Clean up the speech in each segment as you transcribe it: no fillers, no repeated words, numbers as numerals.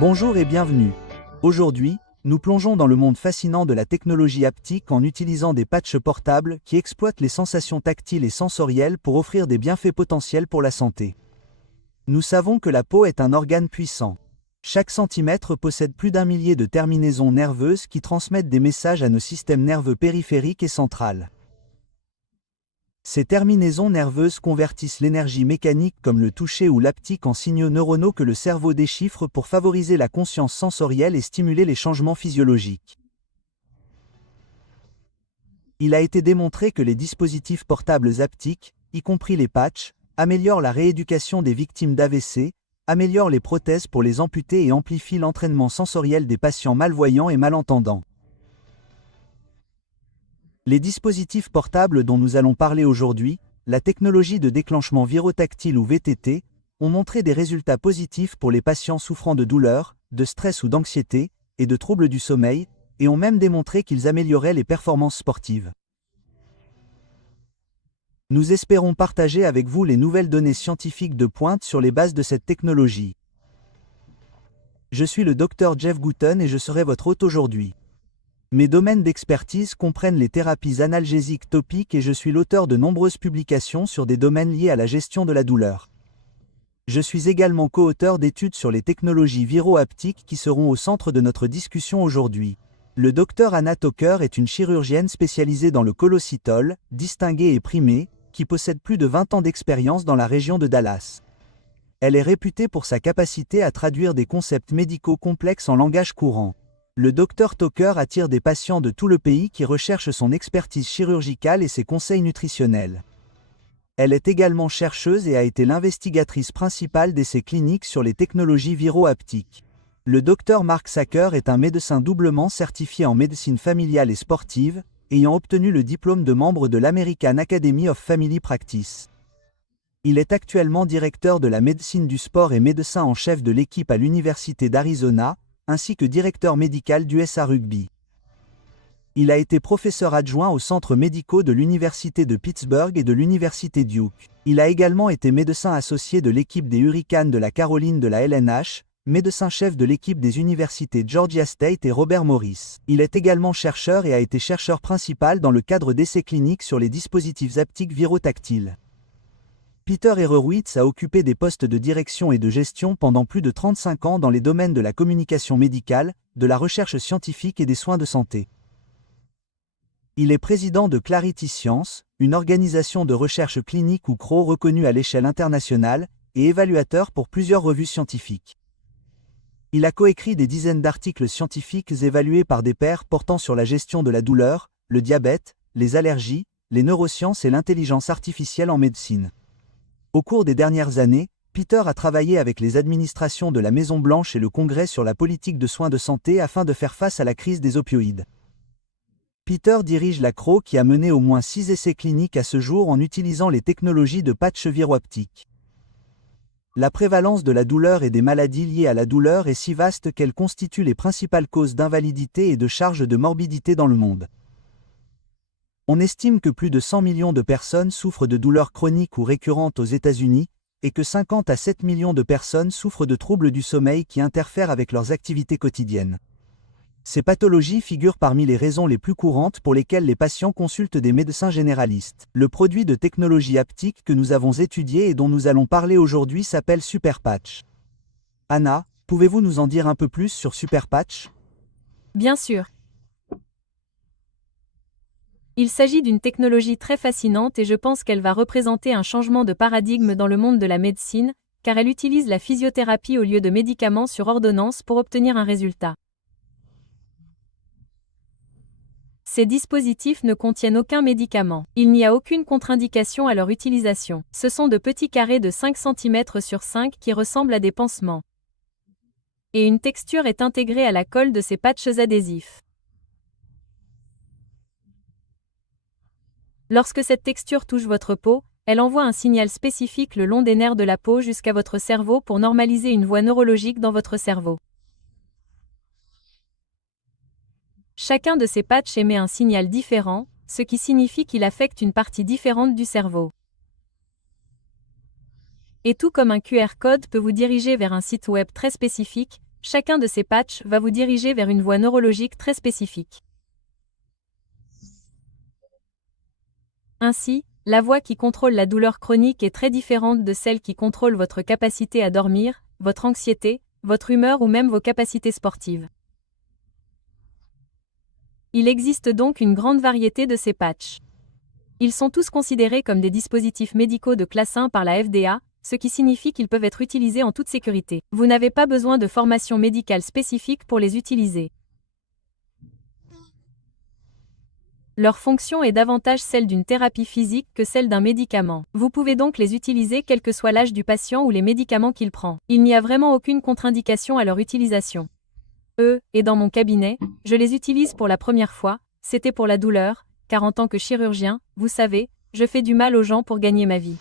Bonjour et bienvenue. Aujourd'hui, nous plongeons dans le monde fascinant de la technologie haptique en utilisant des patchs portables qui exploitent les sensations tactiles et sensorielles pour offrir des bienfaits potentiels pour la santé. Nous savons que la peau est un organe puissant. Chaque centimètre possède plus d'un millier de terminaisons nerveuses qui transmettent des messages à nos systèmes nerveux périphériques et centrales. Ces terminaisons nerveuses convertissent l'énergie mécanique comme le toucher ou l'haptique en signaux neuronaux que le cerveau déchiffre pour favoriser la conscience sensorielle et stimuler les changements physiologiques. Il a été démontré que les dispositifs portables haptiques, y compris les patchs, améliorent la rééducation des victimes d'AVC, améliorent les prothèses pour les amputés et amplifient l'entraînement sensoriel des patients malvoyants et malentendants. Les dispositifs portables dont nous allons parler aujourd'hui, la technologie de déclenchement virotactile ou VTT, ont montré des résultats positifs pour les patients souffrant de douleurs, de stress ou d'anxiété, et de troubles du sommeil, et ont même démontré qu'ils amélioraient les performances sportives. Nous espérons partager avec vous les nouvelles données scientifiques de pointe sur les bases de cette technologie. Je suis le Dr Jeff Gooten et je serai votre hôte aujourd'hui. Mes domaines d'expertise comprennent les thérapies analgésiques topiques et je suis l'auteur de nombreuses publications sur des domaines liés à la gestion de la douleur. Je suis également co-auteur d'études sur les technologies viro-haptiques qui seront au centre de notre discussion aujourd'hui. Le Dr Anna Toker est une chirurgienne spécialisée dans le cholocitol, distinguée et primée, qui possède plus de 20 ans d'expérience dans la région de Dallas. Elle est réputée pour sa capacité à traduire des concepts médicaux complexes en langage courant. Le Dr Toker attire des patients de tout le pays qui recherchent son expertise chirurgicale et ses conseils nutritionnels. Elle est également chercheuse et a été l'investigatrice principale d'essais cliniques sur les technologies viro-haptiques. Le Dr Mark Sacker est un médecin doublement certifié en médecine familiale et sportive, ayant obtenu le diplôme de membre de l'American Academy of Family Practice. Il est actuellement directeur de la médecine du sport et médecin en chef de l'équipe à l'Université d'Arizona, ainsi que directeur médical d'USA Rugby. Il a été professeur adjoint aux centres médicaux de l'Université de Pittsburgh et de l'Université Duke. Il a également été médecin associé de l'équipe des Hurricanes de la Caroline de la LNH, médecin-chef de l'équipe des universités Georgia State et Robert Morris. Il est également chercheur et a été chercheur principal dans le cadre d'essais cliniques sur les dispositifs haptiques virotactiles. Peter Erowitz a occupé des postes de direction et de gestion pendant plus de 35 ans dans les domaines de la communication médicale, de la recherche scientifique et des soins de santé. Il est président de Clarity Science, une organisation de recherche clinique ou CRO reconnue à l'échelle internationale, et évaluateur pour plusieurs revues scientifiques. Il a coécrit des dizaines d'articles scientifiques évalués par des pairs portant sur la gestion de la douleur, le diabète, les allergies, les neurosciences et l'intelligence artificielle en médecine. Au cours des dernières années, Peter a travaillé avec les administrations de la Maison-Blanche et le Congrès sur la politique de soins de santé afin de faire face à la crise des opioïdes. Peter dirige la CRO qui a mené au moins 6 essais cliniques à ce jour en utilisant les technologies de patchs viro-haptiques. La prévalence de la douleur et des maladies liées à la douleur est si vaste qu'elle constitue les principales causes d'invalidité et de charges de morbidité dans le monde. On estime que plus de 100 millions de personnes souffrent de douleurs chroniques ou récurrentes aux États-Unis, et que 50 à 7 millions de personnes souffrent de troubles du sommeil qui interfèrent avec leurs activités quotidiennes. Ces pathologies figurent parmi les raisons les plus courantes pour lesquelles les patients consultent des médecins généralistes. Le produit de technologie haptique que nous avons étudié et dont nous allons parler aujourd'hui s'appelle SuperPatch. Anna, pouvez-vous nous en dire un peu plus sur SuperPatch ? Bien sûr. Il s'agit d'une technologie très fascinante et je pense qu'elle va représenter un changement de paradigme dans le monde de la médecine, car elle utilise la physiothérapie au lieu de médicaments sur ordonnance pour obtenir un résultat. Ces dispositifs ne contiennent aucun médicament. Il n'y a aucune contre-indication à leur utilisation. Ce sont de petits carrés de 5 cm sur 5 qui ressemblent à des pansements. Et une texture est intégrée à la colle de ces patchs adhésifs. Lorsque cette texture touche votre peau, elle envoie un signal spécifique le long des nerfs de la peau jusqu'à votre cerveau pour normaliser une voie neurologique dans votre cerveau. Chacun de ces patchs émet un signal différent, ce qui signifie qu'il affecte une partie différente du cerveau. Et tout comme un QR code peut vous diriger vers un site web très spécifique, Chacun de ces patchs va vous diriger vers une voie neurologique très spécifique. Ainsi, la voie qui contrôle la douleur chronique est très différente de celle qui contrôle votre capacité à dormir, votre anxiété, votre humeur ou même vos capacités sportives. Il existe donc une grande variété de ces patchs. Ils sont tous considérés comme des dispositifs médicaux de classe 1 par la FDA, ce qui signifie qu'ils peuvent être utilisés en toute sécurité. Vous n'avez pas besoin de formation médicale spécifique pour les utiliser. Leur fonction est davantage celle d'une thérapie physique que celle d'un médicament. Vous pouvez donc les utiliser quel que soit l'âge du patient ou les médicaments qu'il prend. Il n'y a vraiment aucune contre-indication à leur utilisation. Et dans mon cabinet, je les utilise pour la première fois, c'était pour la douleur, car en tant que chirurgien, vous savez, je fais du mal aux gens pour gagner ma vie.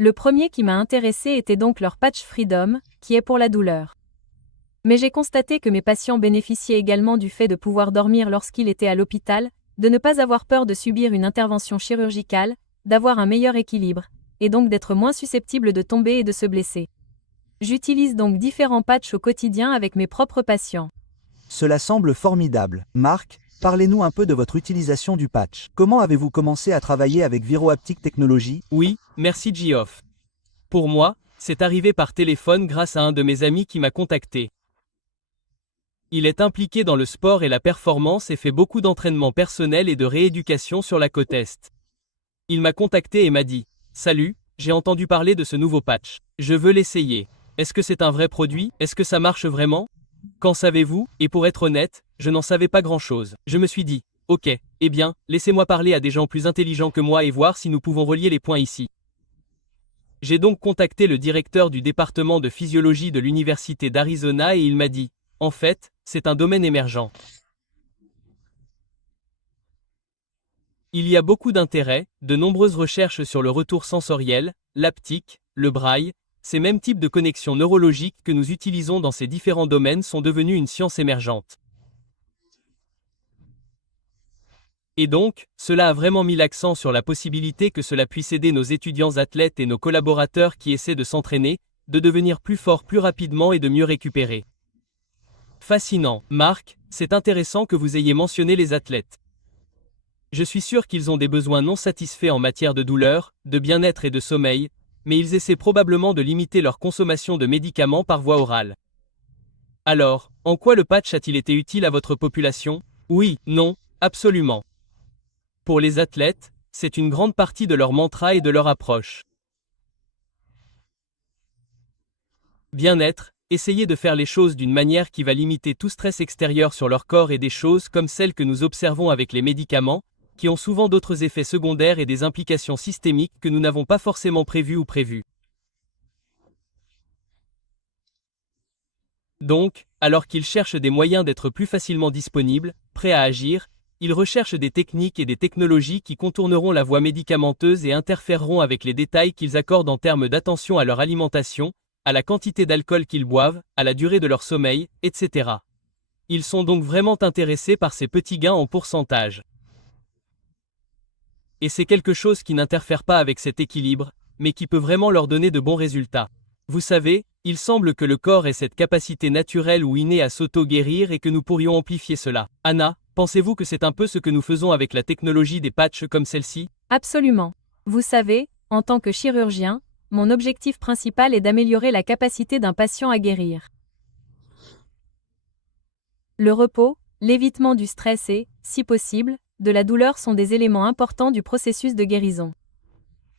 Le premier qui m'a intéressé était donc leur patch Freedom, qui est pour la douleur. Mais j'ai constaté que mes patients bénéficiaient également du fait de pouvoir dormir lorsqu'ils étaient à l'hôpital, de ne pas avoir peur de subir une intervention chirurgicale, d'avoir un meilleur équilibre, et donc d'être moins susceptibles de tomber et de se blesser. J'utilise donc différents patchs au quotidien avec mes propres patients. Cela semble formidable. Marc, parlez-nous un peu de votre utilisation du patch. Comment avez-vous commencé à travailler avec ViroHaptic Technologies? Oui, merci Geoff. Pour moi, c'est arrivé par téléphone grâce à un de mes amis qui m'a contacté. Il est impliqué dans le sport et la performance et fait beaucoup d'entraînement personnel et de rééducation sur la côte Est. Il m'a contacté et m'a dit « Salut, j'ai entendu parler de ce nouveau patch. Je veux l'essayer. Est-ce que c'est un vrai produit? Est-ce que ça marche vraiment? Qu'en savez-vous? » Et pour être honnête, je n'en savais pas grand-chose. Je me suis dit « Ok, eh bien, laissez-moi parler à des gens plus intelligents que moi et voir si nous pouvons relier les points ici. » J'ai donc contacté le directeur du département de physiologie de l'Université d'Arizona et il m'a dit « En fait, c'est un domaine émergent. Il y a beaucoup d'intérêt, de nombreuses recherches sur le retour sensoriel, l'haptique, le braille, ces mêmes types de connexions neurologiques que nous utilisons dans ces différents domaines sont devenus une science émergente. Et donc, cela a vraiment mis l'accent sur la possibilité que cela puisse aider nos étudiants athlètes et nos collaborateurs qui essaient de s'entraîner, de devenir plus forts plus rapidement et de mieux récupérer. Fascinant, Marc, c'est intéressant que vous ayez mentionné les athlètes. Je suis sûr qu'ils ont des besoins non satisfaits en matière de douleur, de bien-être et de sommeil, mais ils essaient probablement de limiter leur consommation de médicaments par voie orale. Alors, en quoi le patch a-t-il été utile à votre population? Oui, non, absolument. Pour les athlètes, c'est une grande partie de leur mantra et de leur approche. Bien-être, essayez de faire les choses d'une manière qui va limiter tout stress extérieur sur leur corps et des choses comme celles que nous observons avec les médicaments, qui ont souvent d'autres effets secondaires et des implications systémiques que nous n'avons pas forcément prévues ou prévues. Donc, alors qu'ils cherchent des moyens d'être plus facilement disponibles, prêts à agir, ils recherchent des techniques et des technologies qui contourneront la voie médicamenteuse et interféreront avec les détails qu'ils accordent en termes d'attention à leur alimentation, à la quantité d'alcool qu'ils boivent, à la durée de leur sommeil, etc. Ils sont donc vraiment intéressés par ces petits gains en pourcentage. Et c'est quelque chose qui n'interfère pas avec cet équilibre, mais qui peut vraiment leur donner de bons résultats. Vous savez, il semble que le corps ait cette capacité naturelle ou innée à s'auto-guérir et que nous pourrions amplifier cela. Anna, pensez-vous que c'est un peu ce que nous faisons avec la technologie des patchs comme celle-ci? Absolument. Vous savez, en tant que chirurgien, mon objectif principal est d'améliorer la capacité d'un patient à guérir. Le repos, l'évitement du stress et, si possible, de la douleur sont des éléments importants du processus de guérison.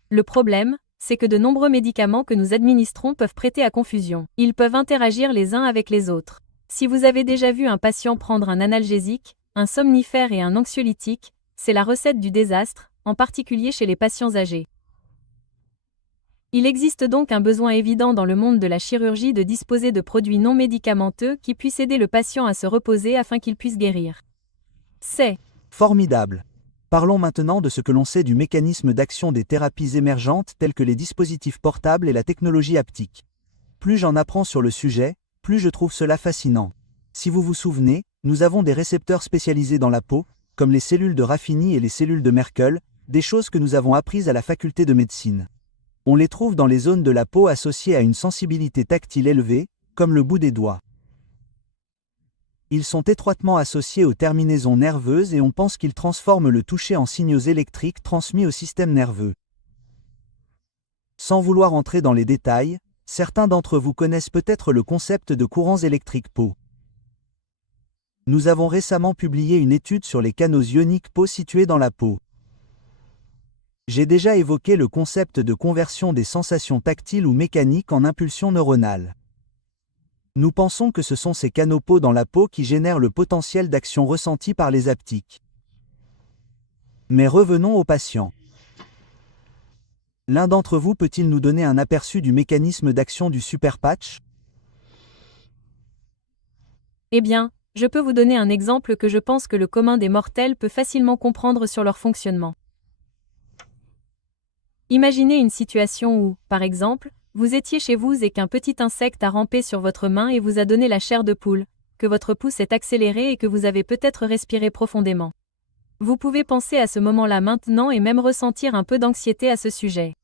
Le problème, c'est que de nombreux médicaments que nous administrons peuvent prêter à confusion. Ils peuvent interagir les uns avec les autres. Si vous avez déjà vu un patient prendre un analgésique, un somnifère et un anxiolytique, c'est la recette du désastre, en particulier chez les patients âgés. Il existe donc un besoin évident dans le monde de la chirurgie de disposer de produits non médicamenteux qui puissent aider le patient à se reposer afin qu'il puisse guérir. C'est formidable. Parlons maintenant de ce que l'on sait du mécanisme d'action des thérapies émergentes telles que les dispositifs portables et la technologie haptique. Plus j'en apprends sur le sujet, plus je trouve cela fascinant. Si vous vous souvenez, nous avons des récepteurs spécialisés dans la peau, comme les cellules de Raffini et les cellules de Merkel, des choses que nous avons apprises à la faculté de médecine. On les trouve dans les zones de la peau associées à une sensibilité tactile élevée, comme le bout des doigts. Ils sont étroitement associés aux terminaisons nerveuses et on pense qu'ils transforment le toucher en signaux électriques transmis au système nerveux. Sans vouloir entrer dans les détails, certains d'entre vous connaissent peut-être le concept de courants électriques Po. Nous avons récemment publié une étude sur les canaux ioniques Po situés dans la peau. J'ai déjà évoqué le concept de conversion des sensations tactiles ou mécaniques en impulsions neuronales. Nous pensons que ce sont ces canaux Po dans la peau qui génèrent le potentiel d'action ressenti par les haptiques. Mais revenons au patient. L'un d'entre vous peut-il nous donner un aperçu du mécanisme d'action du super patch? Eh bien, je peux vous donner un exemple que je pense que le commun des mortels peut facilement comprendre sur leur fonctionnement. Imaginez une situation où, par exemple, vous étiez chez vous et qu'un petit insecte a rampé sur votre main et vous a donné la chair de poule, que votre pouce est accéléré et que vous avez peut-être respiré profondément. Vous pouvez penser à ce moment-là maintenant et même ressentir un peu d'anxiété à ce sujet.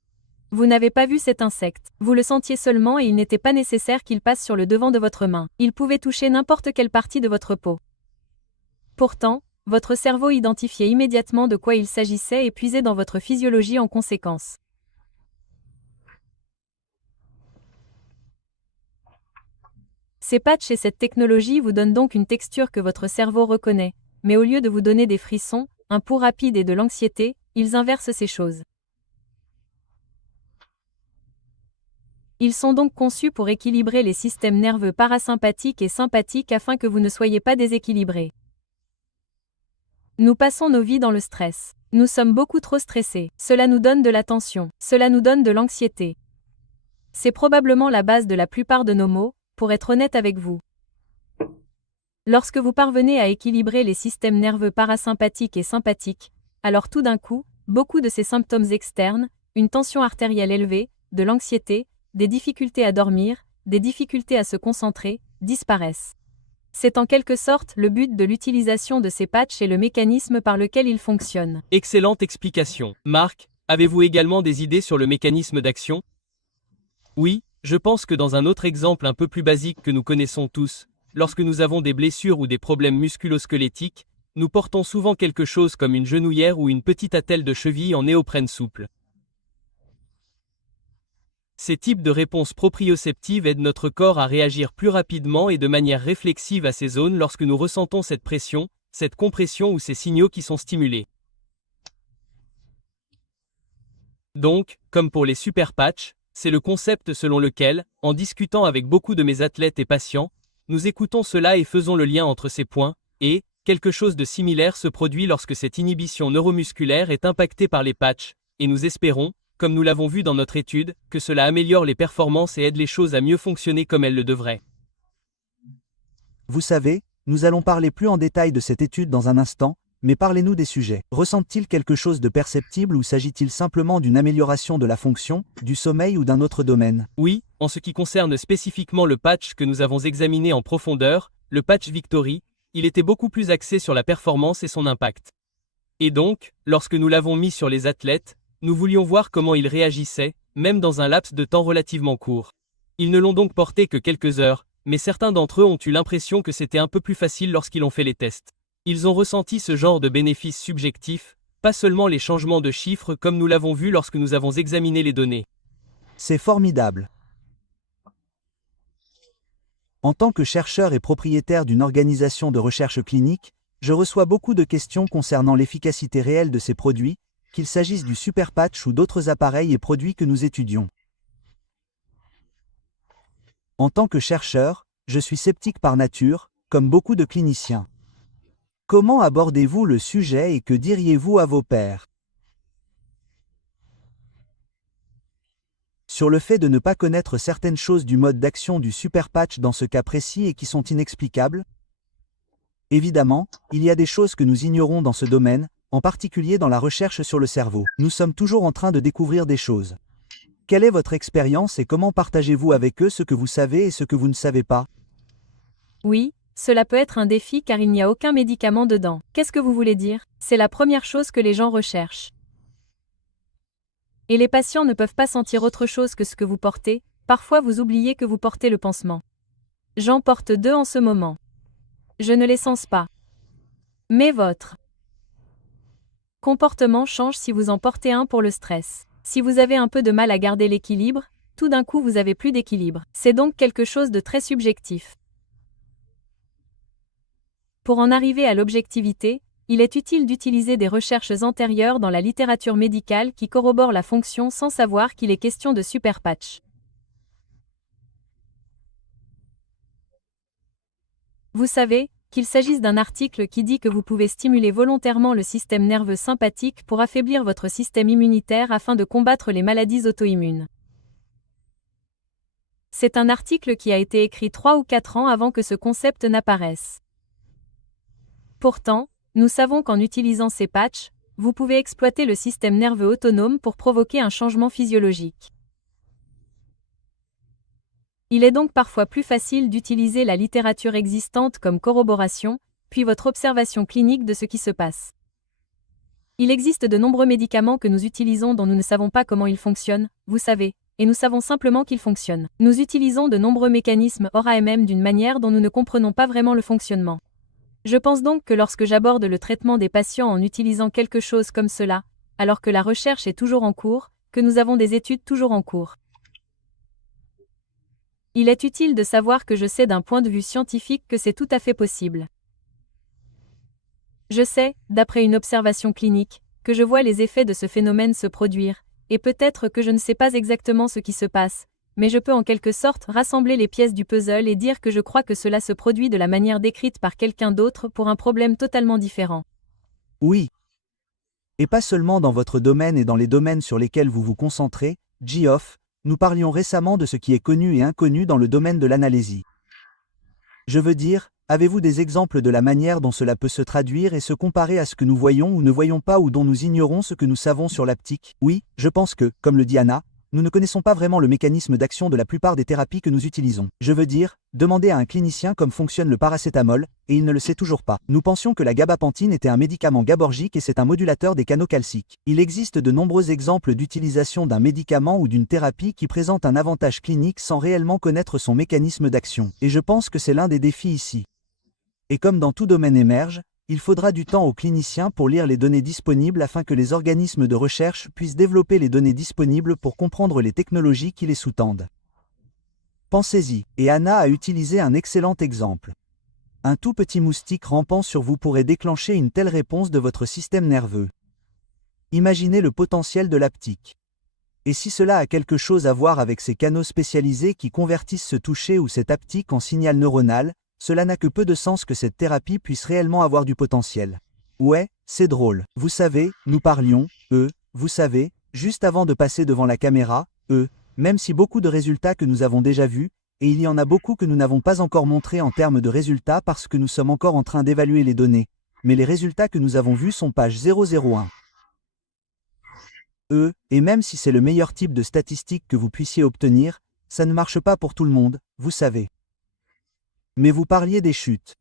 Vous n'avez pas vu cet insecte, vous le sentiez seulement et il n'était pas nécessaire qu'il passe sur le devant de votre main. Il pouvait toucher n'importe quelle partie de votre peau. Pourtant, votre cerveau identifiait immédiatement de quoi il s'agissait et puisait dans votre physiologie en conséquence. Ces patchs et cette technologie vous donnent donc une texture que votre cerveau reconnaît, mais au lieu de vous donner des frissons, un pouls rapide et de l'anxiété, ils inversent ces choses. Ils sont donc conçus pour équilibrer les systèmes nerveux parasympathiques et sympathiques afin que vous ne soyez pas déséquilibrés. Nous passons nos vies dans le stress. Nous sommes beaucoup trop stressés. Cela nous donne de la tension. Cela nous donne de l'anxiété. C'est probablement la base de la plupart de nos maux, pour être honnête avec vous. Lorsque vous parvenez à équilibrer les systèmes nerveux parasympathiques et sympathiques, alors tout d'un coup, beaucoup de ces symptômes externes, une tension artérielle élevée, de l'anxiété, des difficultés à dormir, des difficultés à se concentrer, disparaissent. C'est en quelque sorte le but de l'utilisation de ces patchs et le mécanisme par lequel ils fonctionnent. Excellente explication. Marc, avez-vous également des idées sur le mécanisme d'action? Oui, je pense que dans un autre exemple un peu plus basique que nous connaissons tous, lorsque nous avons des blessures ou des problèmes musculo-squelettiques, nous portons souvent quelque chose comme une genouillère ou une petite attelle de cheville en néoprène souple. Ces types de réponses proprioceptives aident notre corps à réagir plus rapidement et de manière réflexive à ces zones lorsque nous ressentons cette pression, cette compression ou ces signaux qui sont stimulés. Donc, comme pour les super patchs, c'est le concept selon lequel, en discutant avec beaucoup de mes athlètes et patients, nous écoutons cela et faisons le lien entre ces points, et, quelque chose de similaire se produit lorsque cette inhibition neuromusculaire est impactée par les patchs, et nous espérons, comme nous l'avons vu dans notre étude, que cela améliore les performances et aide les choses à mieux fonctionner comme elles le devraient. Vous savez, nous allons parler plus en détail de cette étude dans un instant, mais parlez-nous des sujets. Ressentent-ils quelque chose de perceptible ou s'agit-il simplement d'une amélioration de la fonction, du sommeil ou d'un autre domaine? Oui, en ce qui concerne spécifiquement le patch que nous avons examiné en profondeur, le patch Victory, il était beaucoup plus axé sur la performance et son impact. Et donc, lorsque nous l'avons mis sur les athlètes, nous voulions voir comment ils réagissaient, même dans un laps de temps relativement court. Ils ne l'ont donc porté que quelques heures, mais certains d'entre eux ont eu l'impression que c'était un peu plus facile lorsqu'ils ont fait les tests. Ils ont ressenti ce genre de bénéfices subjectifs, pas seulement les changements de chiffres comme nous l'avons vu lorsque nous avons examiné les données. C'est formidable. En tant que chercheur et propriétaire d'une organisation de recherche clinique, je reçois beaucoup de questions concernant l'efficacité réelle de ces produits, qu'il s'agisse du super patch ou d'autres appareils et produits que nous étudions. En tant que chercheur, je suis sceptique par nature, comme beaucoup de cliniciens. Comment abordez-vous le sujet et que diriez-vous à vos pairs sur le fait de ne pas connaître certaines choses du mode d'action du super patch dans ce cas précis et qui sont inexplicables? Évidemment, il y a des choses que nous ignorons dans ce domaine, en particulier dans la recherche sur le cerveau. Nous sommes toujours en train de découvrir des choses. Quelle est votre expérience et comment partagez-vous avec eux ce que vous savez et ce que vous ne savez pas? Oui, cela peut être un défi car il n'y a aucun médicament dedans. Qu'est-ce que vous voulez dire? C'est la première chose que les gens recherchent. Et les patients ne peuvent pas sentir autre chose que ce que vous portez, parfois vous oubliez que vous portez le pansement. J'en porte 2 en ce moment. Je ne les sens pas. Mais votre comportement change si vous en portez un pour le stress. Si vous avez un peu de mal à garder l'équilibre, tout d'un coup vous avez plus d'équilibre. C'est donc quelque chose de très subjectif. Pour en arriver à l'objectivité, il est utile d'utiliser des recherches antérieures dans la littérature médicale qui corroborent la fonction sans savoir qu'il est question de superpatch. Vous savez, qu'il s'agisse d'un article qui dit que vous pouvez stimuler volontairement le système nerveux sympathique pour affaiblir votre système immunitaire afin de combattre les maladies auto-immunes. C'est un article qui a été écrit 3 ou 4 ans avant que ce concept n'apparaisse. Pourtant, nous savons qu'en utilisant ces patchs, vous pouvez exploiter le système nerveux autonome pour provoquer un changement physiologique. Il est donc parfois plus facile d'utiliser la littérature existante comme corroboration, puis votre observation clinique de ce qui se passe. Il existe de nombreux médicaments que nous utilisons dont nous ne savons pas comment ils fonctionnent, vous savez, et nous savons simplement qu'ils fonctionnent. Nous utilisons de nombreux mécanismes hors AMM d'une manière dont nous ne comprenons pas vraiment le fonctionnement. Je pense donc que lorsque j'aborde le traitement des patients en utilisant quelque chose comme cela, alors que la recherche est toujours en cours, que nous avons des études toujours en cours, il est utile de savoir que je sais d'un point de vue scientifique que c'est tout à fait possible. Je sais, d'après une observation clinique, que je vois les effets de ce phénomène se produire, et peut-être que je ne sais pas exactement ce qui se passe, mais je peux en quelque sorte rassembler les pièces du puzzle et dire que je crois que cela se produit de la manière décrite par quelqu'un d'autre pour un problème totalement différent. Oui. Et pas seulement dans votre domaine et dans les domaines sur lesquels vous vous concentrez, Geoff, nous parlions récemment de ce qui est connu et inconnu dans le domaine de l'analysie. Je veux dire, avez-vous des exemples de la manière dont cela peut se traduire et se comparer à ce que nous voyons ou ne voyons pas ou dont nous ignorons ce que nous savons sur l'aptique? Oui, je pense que, comme le dit Anna, nous ne connaissons pas vraiment le mécanisme d'action de la plupart des thérapies que nous utilisons. Je veux dire, demandez à un clinicien comment fonctionne le paracétamol, et il ne le sait toujours pas. Nous pensions que la gabapentine était un médicament GABAergique et c'est un modulateur des canaux calciques. Il existe de nombreux exemples d'utilisation d'un médicament ou d'une thérapie qui présente un avantage clinique sans réellement connaître son mécanisme d'action. Et je pense que c'est l'un des défis ici. Et comme dans tout domaine émerge, il faudra du temps aux cliniciens pour lire les données disponibles afin que les organismes de recherche puissent développer les données disponibles pour comprendre les technologies qui les sous-tendent. Pensez-y, et Anna a utilisé un excellent exemple. Un tout petit moustique rampant sur vous pourrait déclencher une telle réponse de votre système nerveux. Imaginez le potentiel de l'aptique. Et si cela a quelque chose à voir avec ces canaux spécialisés qui convertissent ce toucher ou cette haptique en signal neuronal, cela n'a que peu de sens que cette thérapie puisse réellement avoir du potentiel. Ouais, c'est drôle. Vous savez, nous parlions, vous savez, juste avant de passer devant la caméra, même si beaucoup de résultats que nous avons déjà vus, et il y en a beaucoup que nous n'avons pas encore montrés en termes de résultats parce que nous sommes encore en train d'évaluer les données, mais les résultats que nous avons vus sont page 001. Et même si c'est le meilleur type de statistique que vous puissiez obtenir, ça ne marche pas pour tout le monde, vous savez. Mais vous parliez des chutes.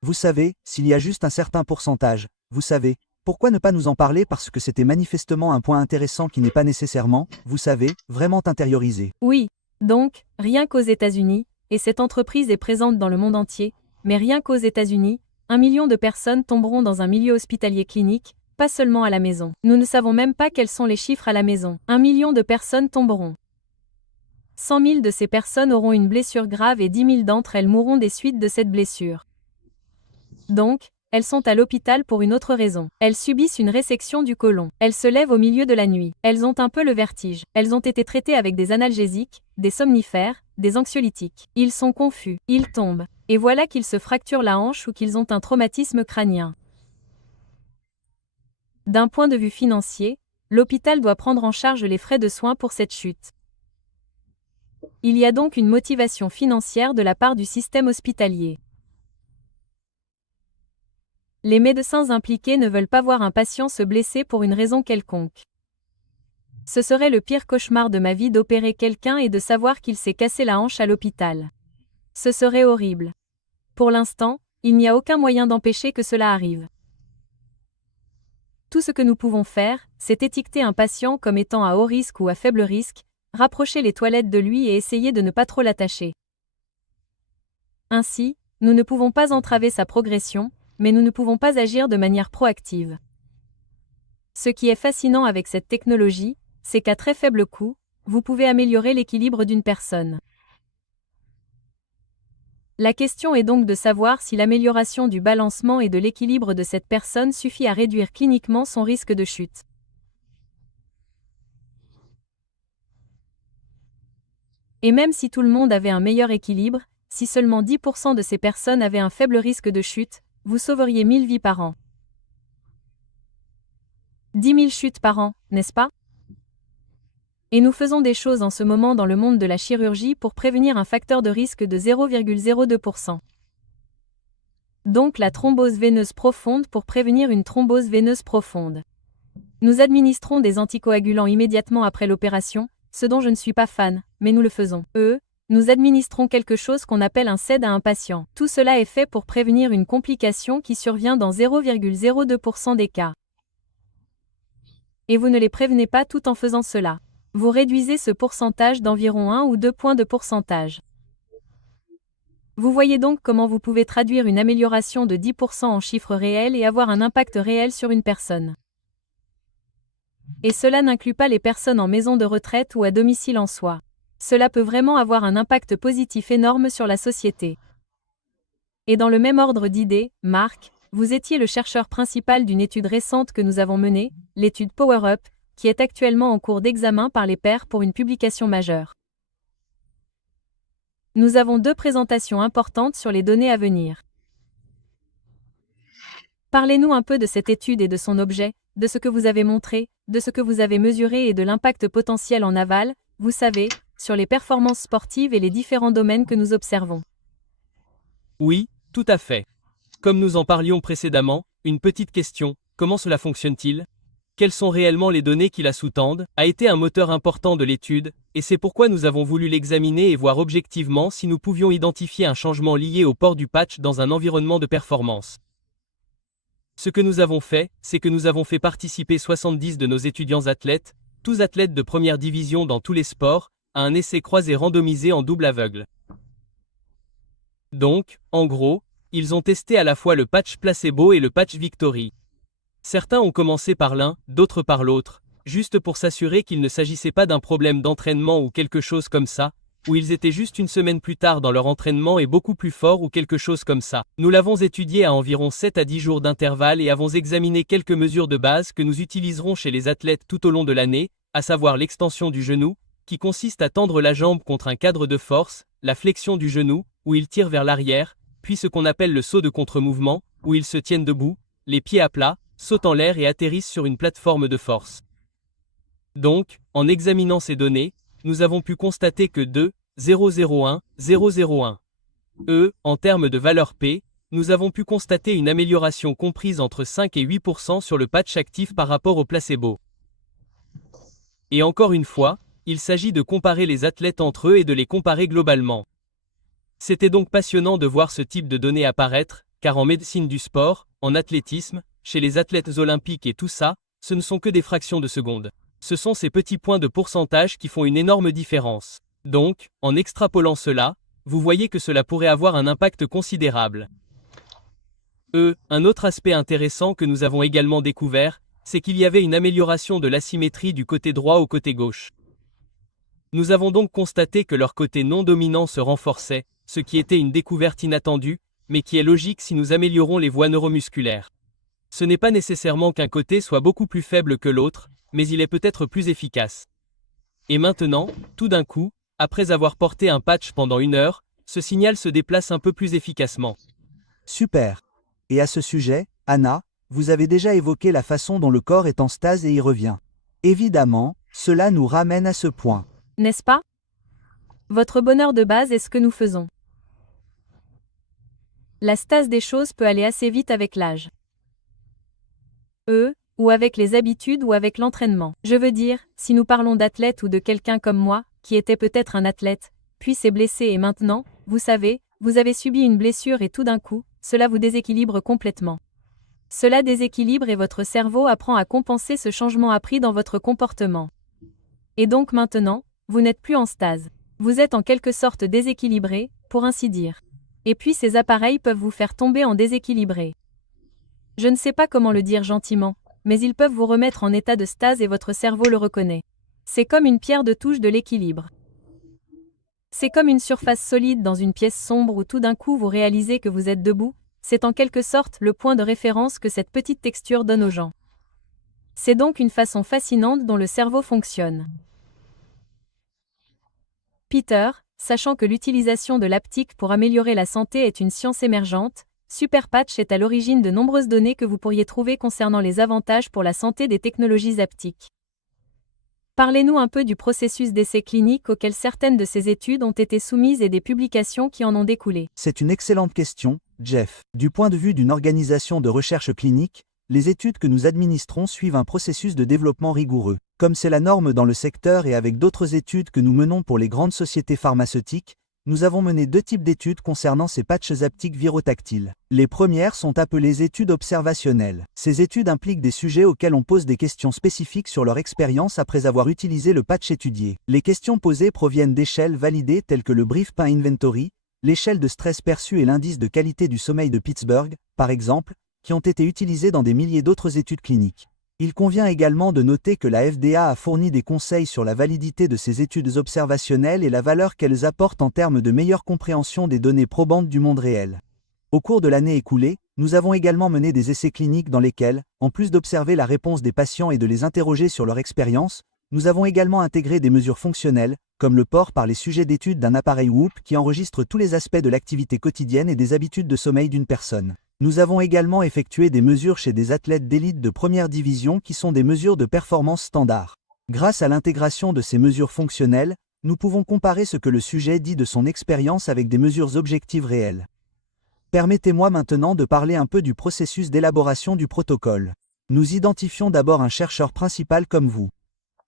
Vous savez, s'il y a juste un certain pourcentage, vous savez, pourquoi ne pas nous en parler parce que c'était manifestement un point intéressant qui n'est pas nécessairement, vous savez, vraiment intériorisé. Oui, donc, rien qu'aux États-Unis, et cette entreprise est présente dans le monde entier, mais rien qu'aux États-Unis, 1 million de personnes tomberont dans un milieu hospitalier clinique, pas seulement à la maison. Nous ne savons même pas quels sont les chiffres à la maison. 1 million de personnes tomberont. 100 000 de ces personnes auront une blessure grave et 10 000 d'entre elles mourront des suites de cette blessure. Donc, elles sont à l'hôpital pour une autre raison. Elles subissent une résection du côlon. Elles se lèvent au milieu de la nuit. Elles ont un peu le vertige. Elles ont été traitées avec des analgésiques, des somnifères, des anxiolytiques. Ils sont confus. Ils tombent. Et voilà qu'ils se fracturent la hanche ou qu'ils ont un traumatisme crânien. D'un point de vue financier, l'hôpital doit prendre en charge les frais de soins pour cette chute. Il y a donc une motivation financière de la part du système hospitalier. Les médecins impliqués ne veulent pas voir un patient se blesser pour une raison quelconque. Ce serait le pire cauchemar de ma vie d'opérer quelqu'un et de savoir qu'il s'est cassé la hanche à l'hôpital. Ce serait horrible. Pour l'instant, il n'y a aucun moyen d'empêcher que cela arrive. Tout ce que nous pouvons faire, c'est étiqueter un patient comme étant à haut risque ou à faible risque, rapprocher les toilettes de lui et essayer de ne pas trop l'attacher. Ainsi, Nous ne pouvons pas entraver sa progression, mais nous ne pouvons pas agir de manière proactive. Ce qui est fascinant avec cette technologie, c'est qu'à très faible coût, vous pouvez améliorer l'équilibre d'une personne. La question est donc de savoir si l'amélioration du balancement et de l'équilibre de cette personne suffit à réduire cliniquement son risque de chute. Et même si tout le monde avait un meilleur équilibre, si seulement 10% de ces personnes avaient un faible risque de chute, vous sauveriez 1000 vies par an. 10 000 chutes par an, n'est-ce pas? Et nous faisons des choses en ce moment dans le monde de la chirurgie pour prévenir un facteur de risque de 0,02%. Donc la thrombose veineuse profonde pour prévenir une thrombose veineuse profonde. Nous administrons des anticoagulants immédiatement après l'opération, ce dont je ne suis pas fan, mais nous le faisons. Nous administrons quelque chose qu'on appelle un CED à un patient. Tout cela est fait pour prévenir une complication qui survient dans 0,02% des cas. Et vous ne les prévenez pas tout en faisant cela. Vous réduisez ce pourcentage d'environ 1 ou 2 points de pourcentage. Vous voyez donc comment vous pouvez traduire une amélioration de 10% en chiffres réels et avoir un impact réel sur une personne. Et cela n'inclut pas les personnes en maison de retraite ou à domicile en soi. Cela peut vraiment avoir un impact positif énorme sur la société. Et dans le même ordre d'idées, Marc, vous étiez le chercheur principal d'une étude récente que nous avons menée, l'étude PowerUp, qui est actuellement en cours d'examen par les pairs pour une publication majeure. Nous avons 2 présentations importantes sur les données à venir. Parlez-nous un peu de cette étude et de son objet, de ce que vous avez montré, de ce que vous avez mesuré et de l'impact potentiel en aval, vous savez, sur les performances sportives et les différents domaines que nous observons. Oui, tout à fait. Comme nous en parlions précédemment, une petite question, comment cela fonctionne-t-il? Quelles sont réellement les données qui la sous-tendent, a été un moteur important de l'étude, et c'est pourquoi nous avons voulu l'examiner et voir objectivement si nous pouvions identifier un changement lié au port du patch dans un environnement de performance. Ce que nous avons fait, c'est que nous avons fait participer 70 de nos étudiants athlètes, tous athlètes de première division dans tous les sports, à un essai croisé randomisé en double aveugle. Donc, en gros, ils ont testé à la fois le patch placebo et le patch Victory. Certains ont commencé par l'un, d'autres par l'autre, juste pour s'assurer qu'il ne s'agissait pas d'un problème d'entraînement ou quelque chose comme ça, ou ils étaient juste une semaine plus tard dans leur entraînement et beaucoup plus forts ou quelque chose comme ça. Nous l'avons étudié à environ 7 à 10 jours d'intervalle et avons examiné quelques mesures de base que nous utiliserons chez les athlètes tout au long de l'année, à savoir l'extension du genou, qui consiste à tendre la jambe contre un cadre de force, la flexion du genou, où ils tirent vers l'arrière, puis ce qu'on appelle le saut de contre-mouvement, où ils se tiennent debout, les pieds à plat, sautent en l'air et atterrissent sur une plateforme de force. Donc, en examinant ces données, nous avons pu constater que 0,01 en termes de valeur P, nous avons pu constater une amélioration comprise entre 5 et 8% sur le patch actif par rapport au placebo. Et encore une fois, il s'agit de comparer les athlètes entre eux et de les comparer globalement. C'était donc passionnant de voir ce type de données apparaître, car en médecine du sport, en athlétisme, chez les athlètes olympiques et tout ça, ce ne sont que des fractions de secondes. Ce sont ces petits points de pourcentage qui font une énorme différence. Donc, en extrapolant cela, vous voyez que cela pourrait avoir un impact considérable. Un autre aspect intéressant que nous avons également découvert, c'est qu'il y avait une amélioration de l'asymétrie du côté droit au côté gauche. Nous avons donc constaté que leur côté non dominant se renforçait, ce qui était une découverte inattendue, mais qui est logique si nous améliorons les voies neuromusculaires. Ce n'est pas nécessairement qu'un côté soit beaucoup plus faible que l'autre, mais il est peut-être plus efficace. Et maintenant, tout d'un coup, après avoir porté un patch pendant 1 heure, ce signal se déplace un peu plus efficacement. Super. Et à ce sujet, Anna, vous avez déjà évoqué la façon dont le corps est en stase et y revient. Évidemment, cela nous ramène à ce point. N'est-ce pas? Votre bonheur de base est ce que nous faisons. La stase des choses peut aller assez vite avec l'âge. Ou avec les habitudes ou avec l'entraînement. Je veux dire, si nous parlons d'athlète ou de quelqu'un comme moi, qui était peut-être un athlète, puis s'est blessé et maintenant, vous savez, vous avez subi une blessure et tout d'un coup, cela vous déséquilibre complètement. Cela déséquilibre et votre cerveau apprend à compenser ce changement appris dans votre comportement. Et donc maintenant, vous n'êtes plus en stase. Vous êtes en quelque sorte déséquilibré, pour ainsi dire. Et puis ces appareils peuvent vous faire tomber en déséquilibré. Je ne sais pas comment le dire gentiment, mais ils peuvent vous remettre en état de stase et votre cerveau le reconnaît. C'est comme une pierre de touche de l'équilibre. C'est comme une surface solide dans une pièce sombre où tout d'un coup vous réalisez que vous êtes debout, c'est en quelque sorte le point de référence que cette petite texture donne aux gens. C'est donc une façon fascinante dont le cerveau fonctionne. Peter, sachant que l'utilisation de l'haptique pour améliorer la santé est une science émergente, Superpatch est à l'origine de nombreuses données que vous pourriez trouver concernant les avantages pour la santé des technologies haptiques. Parlez-nous un peu du processus d'essai clinique auquel certaines de ces études ont été soumises et des publications qui en ont découlé. C'est une excellente question, Jeff. Du point de vue d'une organisation de recherche clinique, les études que nous administrons suivent un processus de développement rigoureux. Comme c'est la norme dans le secteur et avec d'autres études que nous menons pour les grandes sociétés pharmaceutiques, nous avons mené 2 types d'études concernant ces patchs haptiques virotactiles. Les premières sont appelées études observationnelles. Ces études impliquent des sujets auxquels on pose des questions spécifiques sur leur expérience après avoir utilisé le patch étudié. Les questions posées proviennent d'échelles validées telles que le Brief Pain Inventory, l'échelle de stress perçu et l'indice de qualité du sommeil de Pittsburgh, par exemple, qui ont été utilisées dans des milliers d'autres études cliniques. Il convient également de noter que la FDA a fourni des conseils sur la validité de ces études observationnelles et la valeur qu'elles apportent en termes de meilleure compréhension des données probantes du monde réel. Au cours de l'année écoulée, nous avons également mené des essais cliniques dans lesquels, en plus d'observer la réponse des patients et de les interroger sur leur expérience, nous avons également intégré des mesures fonctionnelles, comme le port par les sujets d'études d'un appareil Whoop qui enregistre tous les aspects de l'activité quotidienne et des habitudes de sommeil d'une personne. Nous avons également effectué des mesures chez des athlètes d'élite de première division qui sont des mesures de performance standard. Grâce à l'intégration de ces mesures fonctionnelles, nous pouvons comparer ce que le sujet dit de son expérience avec des mesures objectives réelles. Permettez-moi maintenant de parler un peu du processus d'élaboration du protocole. Nous identifions d'abord un chercheur principal comme vous.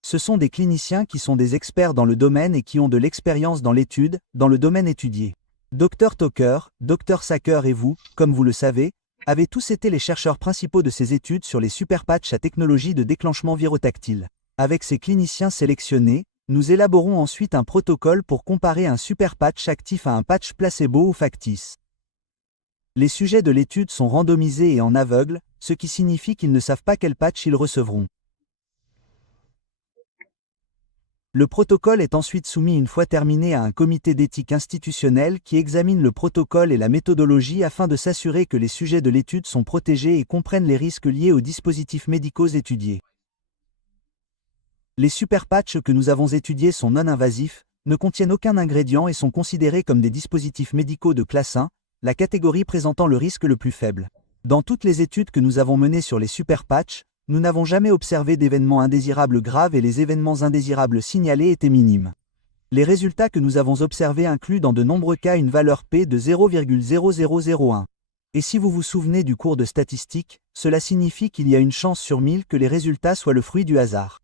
Ce sont des cliniciens qui sont des experts dans le domaine et qui ont de l'expérience dans l'étude, dans le domaine étudié. Dr Tucker, Dr Sacker et vous, comme vous le savez, avez tous été les chercheurs principaux de ces études sur les superpatchs à technologie de déclenchement virotactile. Avec ces cliniciens sélectionnés, nous élaborons ensuite un protocole pour comparer un superpatch actif à un patch placebo ou factice. Les sujets de l'étude sont randomisés et en aveugle, ce qui signifie qu'ils ne savent pas quel patch ils recevront. Le protocole est ensuite soumis une fois terminé à un comité d'éthique institutionnel qui examine le protocole et la méthodologie afin de s'assurer que les sujets de l'étude sont protégés et comprennent les risques liés aux dispositifs médicaux étudiés. Les superpatchs que nous avons étudiés sont non invasifs, ne contiennent aucun ingrédient et sont considérés comme des dispositifs médicaux de classe 1, la catégorie présentant le risque le plus faible. Dans toutes les études que nous avons menées sur les superpatchs, nous n'avons jamais observé d'événements indésirables graves et les événements indésirables signalés étaient minimes. Les résultats que nous avons observés incluent dans de nombreux cas une valeur P de 0,0001. Et si vous vous souvenez du cours de statistique, cela signifie qu'il y a une chance sur 1000 que les résultats soient le fruit du hasard.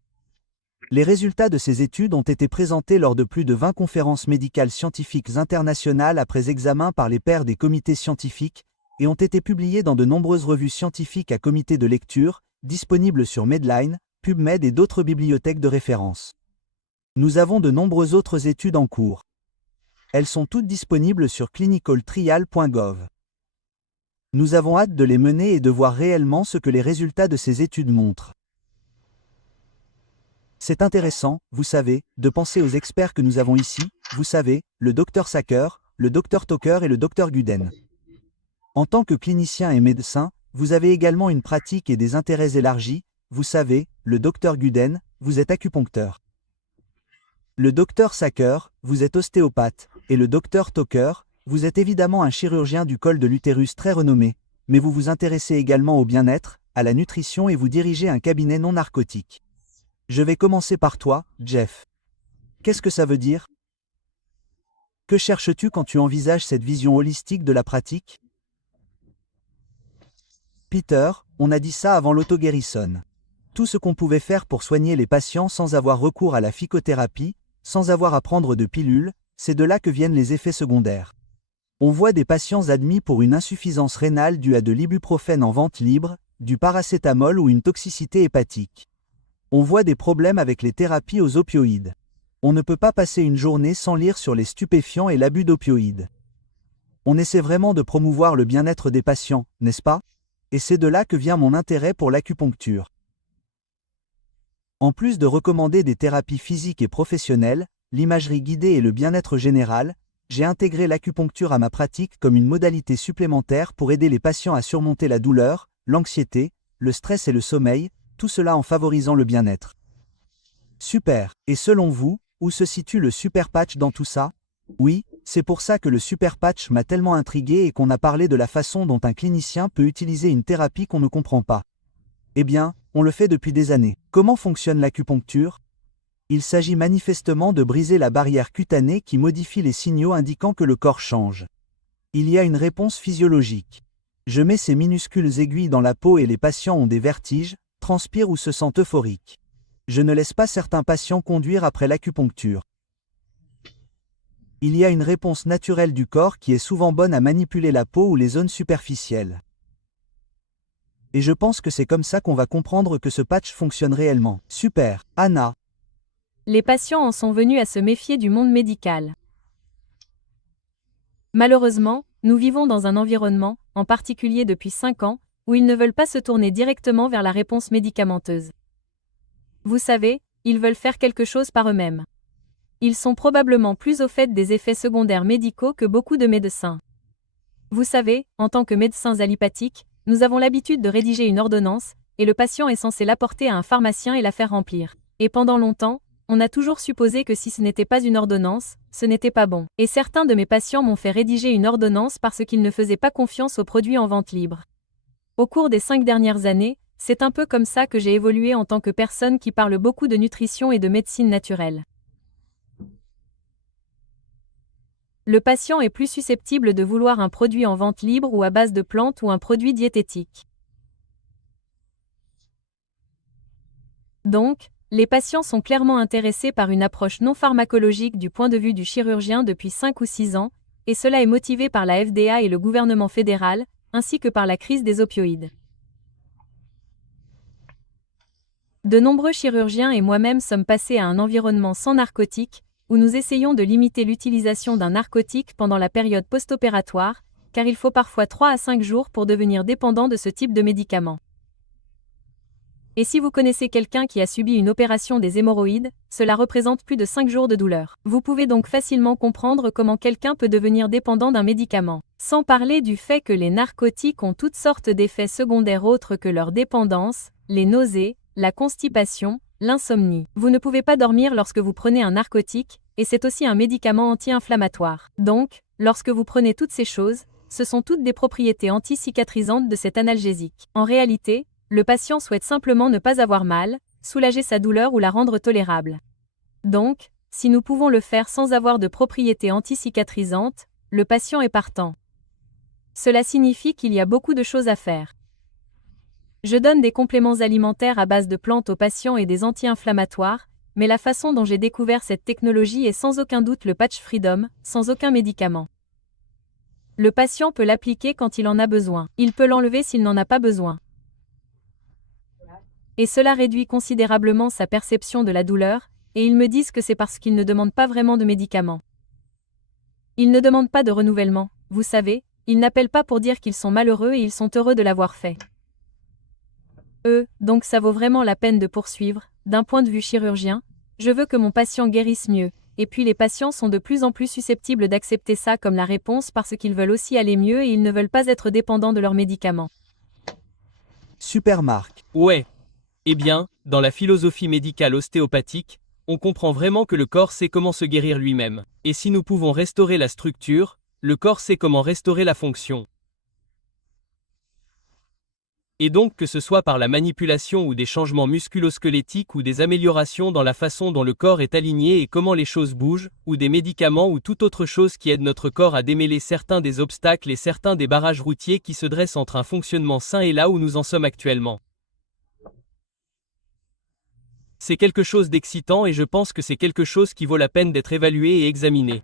Les résultats de ces études ont été présentés lors de plus de 20 conférences médicales scientifiques internationales après examen par les pairs des comités scientifiques, et ont été publiés dans de nombreuses revues scientifiques à comité de lecture, disponibles sur Medline, PubMed et d'autres bibliothèques de référence. Nous avons de nombreuses autres études en cours. Elles sont toutes disponibles sur clinicaltrial.gov. Nous avons hâte de les mener et de voir réellement ce que les résultats de ces études montrent. C'est intéressant, vous savez, de penser aux experts que nous avons ici, vous savez, le Dr Sacker, le Dr Tucker et le Dr Guden. En tant que clinicien et médecin, vous avez également une pratique et des intérêts élargis, vous savez, le Dr Guden, vous êtes acupuncteur. Le Dr Sacker, vous êtes ostéopathe, et le Dr Tucker, vous êtes évidemment un chirurgien du col de l'utérus très renommé, mais vous vous intéressez également au bien-être, à la nutrition et vous dirigez un cabinet non narcotique. Je vais commencer par toi, Jeff. Qu'est-ce que ça veut dire? Que cherches-tu quand tu envisages cette vision holistique de la pratique? Peter, on a dit ça avant l'auto-guérison. Tout ce qu'on pouvait faire pour soigner les patients sans avoir recours à la phycothérapie, sans avoir à prendre de pilules, c'est de là que viennent les effets secondaires. On voit des patients admis pour une insuffisance rénale due à de l'ibuprofène en vente libre, du paracétamol ou une toxicité hépatique. On voit des problèmes avec les thérapies aux opioïdes. On ne peut pas passer une journée sans lire sur les stupéfiants et l'abus d'opioïdes. On essaie vraiment de promouvoir le bien-être des patients, n'est-ce pas? Et c'est de là que vient mon intérêt pour l'acupuncture. En plus de recommander des thérapies physiques et professionnelles, l'imagerie guidée et le bien-être général, j'ai intégré l'acupuncture à ma pratique comme une modalité supplémentaire pour aider les patients à surmonter la douleur, l'anxiété, le stress et le sommeil, tout cela en favorisant le bien-être. Super. Et selon vous, où se situe le super patch dans tout ça? Oui, c'est pour ça que le super patch m'a tellement intrigué et qu'on a parlé de la façon dont un clinicien peut utiliser une thérapie qu'on ne comprend pas. Eh bien, on le fait depuis des années. Comment fonctionne l'acupuncture? Il s'agit manifestement de briser la barrière cutanée qui modifie les signaux indiquant que le corps change. Il y a une réponse physiologique. Je mets ces minuscules aiguilles dans la peau et les patients ont des vertiges, transpirent ou se sentent euphoriques. Je ne laisse pas certains patients conduire après l'acupuncture. Il y a une réponse naturelle du corps qui est souvent bonne à manipuler la peau ou les zones superficielles. Et je pense que c'est comme ça qu'on va comprendre que ce patch fonctionne réellement. Super, Anna. Les patients en sont venus à se méfier du monde médical. Malheureusement, nous vivons dans un environnement, en particulier depuis 5 ans, où ils ne veulent pas se tourner directement vers la réponse médicamenteuse. Vous savez, ils veulent faire quelque chose par eux-mêmes. Ils sont probablement plus au fait des effets secondaires médicaux que beaucoup de médecins. Vous savez, en tant que médecins allopathiques, nous avons l'habitude de rédiger une ordonnance, et le patient est censé l'apporter à un pharmacien et la faire remplir. Et pendant longtemps, on a toujours supposé que si ce n'était pas une ordonnance, ce n'était pas bon. Et certains de mes patients m'ont fait rédiger une ordonnance parce qu'ils ne faisaient pas confiance aux produits en vente libre. Au cours des 5 dernières années, c'est un peu comme ça que j'ai évolué en tant que personne qui parle beaucoup de nutrition et de médecine naturelle. Le patient est plus susceptible de vouloir un produit en vente libre ou à base de plantes ou un produit diététique. Donc, les patients sont clairement intéressés par une approche non pharmacologique du point de vue du chirurgien depuis 5 ou 6 ans, et cela est motivé par la FDA et le gouvernement fédéral, ainsi que par la crise des opioïdes. De nombreux chirurgiens et moi-même sommes passés à un environnement sans narcotiques, où nous essayons de limiter l'utilisation d'un narcotique pendant la période post-opératoire, car il faut parfois 3 à 5 jours pour devenir dépendant de ce type de médicament. Et si vous connaissez quelqu'un qui a subi une opération des hémorroïdes, cela représente plus de 5 jours de douleur. Vous pouvez donc facilement comprendre comment quelqu'un peut devenir dépendant d'un médicament. Sans parler du fait que les narcotiques ont toutes sortes d'effets secondaires autres que leur dépendance, les nausées, la constipation, l'insomnie. Vous ne pouvez pas dormir lorsque vous prenez un narcotique, et c'est aussi un médicament anti-inflammatoire. Donc, lorsque vous prenez toutes ces choses, ce sont toutes des propriétés anti-cicatrisantes de cet analgésique. En réalité, le patient souhaite simplement ne pas avoir mal, soulager sa douleur ou la rendre tolérable. Donc, si nous pouvons le faire sans avoir de propriétés anti-cicatrisantes, le patient est partant. Cela signifie qu'il y a beaucoup de choses à faire. Je donne des compléments alimentaires à base de plantes aux patients et des anti-inflammatoires, mais la façon dont j'ai découvert cette technologie est sans aucun doute le patch Freedom, sans aucun médicament. Le patient peut l'appliquer quand il en a besoin. Il peut l'enlever s'il n'en a pas besoin. Et cela réduit considérablement sa perception de la douleur, et ils me disent que c'est parce qu'ils ne demandent pas vraiment de médicaments. Ils ne demandent pas de renouvellement, vous savez, ils n'appellent pas pour dire qu'ils sont malheureux et ils sont heureux de l'avoir fait. Donc ça vaut vraiment la peine de poursuivre, d'un point de vue chirurgien, je veux que mon patient guérisse mieux, et puis les patients sont de plus en plus susceptibles d'accepter ça comme la réponse parce qu'ils veulent aussi aller mieux et ils ne veulent pas être dépendants de leurs médicaments. Super Marc. Ouais. Eh bien, dans la philosophie médicale ostéopathique, on comprend vraiment que le corps sait comment se guérir lui-même. Et si nous pouvons restaurer la structure, le corps sait comment restaurer la fonction. Et donc que ce soit par la manipulation ou des changements musculo-squelettiques ou des améliorations dans la façon dont le corps est aligné et comment les choses bougent, ou des médicaments ou toute autre chose qui aide notre corps à démêler certains des obstacles et certains des barrages routiers qui se dressent entre un fonctionnement sain et là où nous en sommes actuellement. C'est quelque chose d'excitant et je pense que c'est quelque chose qui vaut la peine d'être évalué et examiné.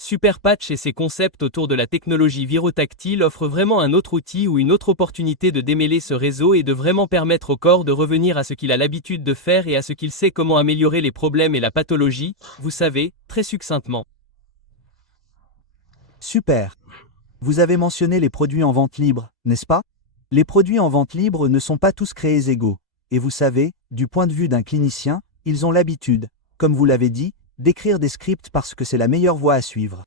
Superpatch et ses concepts autour de la technologie virotactile offrent vraiment un autre outil ou une autre opportunité de démêler ce réseau et de vraiment permettre au corps de revenir à ce qu'il a l'habitude de faire et à ce qu'il sait comment améliorer les problèmes et la pathologie, vous savez, très succinctement. Super. Vous avez mentionné les produits en vente libre, n'est-ce pas? Les produits en vente libre ne sont pas tous créés égaux. Et vous savez, du point de vue d'un clinicien, ils ont l'habitude, comme vous l'avez dit, d'écrire des scripts parce que c'est la meilleure voie à suivre.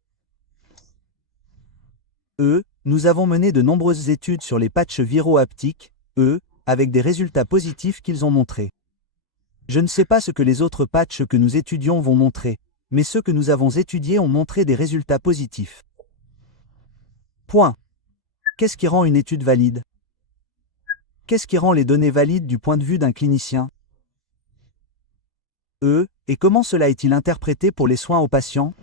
Nous avons mené de nombreuses études sur les patchs viraux haptiques, avec des résultats positifs qu'ils ont montrés. Je ne sais pas ce que les autres patchs que nous étudions vont montrer, mais ceux que nous avons étudiés ont montré des résultats positifs. Point. Qu'est-ce qui rend une étude valide? Qu'est-ce qui rend les données valides du point de vue d'un clinicien? Et comment cela est-il interprété pour les soins aux patients?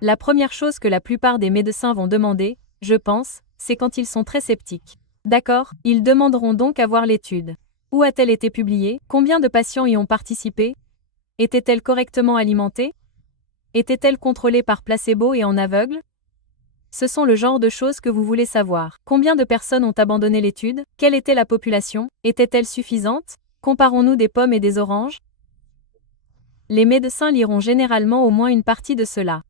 La première chose que la plupart des médecins vont demander, je pense, c'est quand ils sont très sceptiques. D'accord, ils demanderont donc à voir l'étude. Où a-t-elle été publiée? Combien de patients y ont participé? Était-elle correctement alimentée? Était-elle contrôlée par placebo et en aveugle? Ce sont le genre de choses que vous voulez savoir. Combien de personnes ont abandonné l'étude? Quelle était la population? Était-elle suffisante? Comparons-nous des pommes et des oranges? Les médecins liront généralement au moins une partie de cela.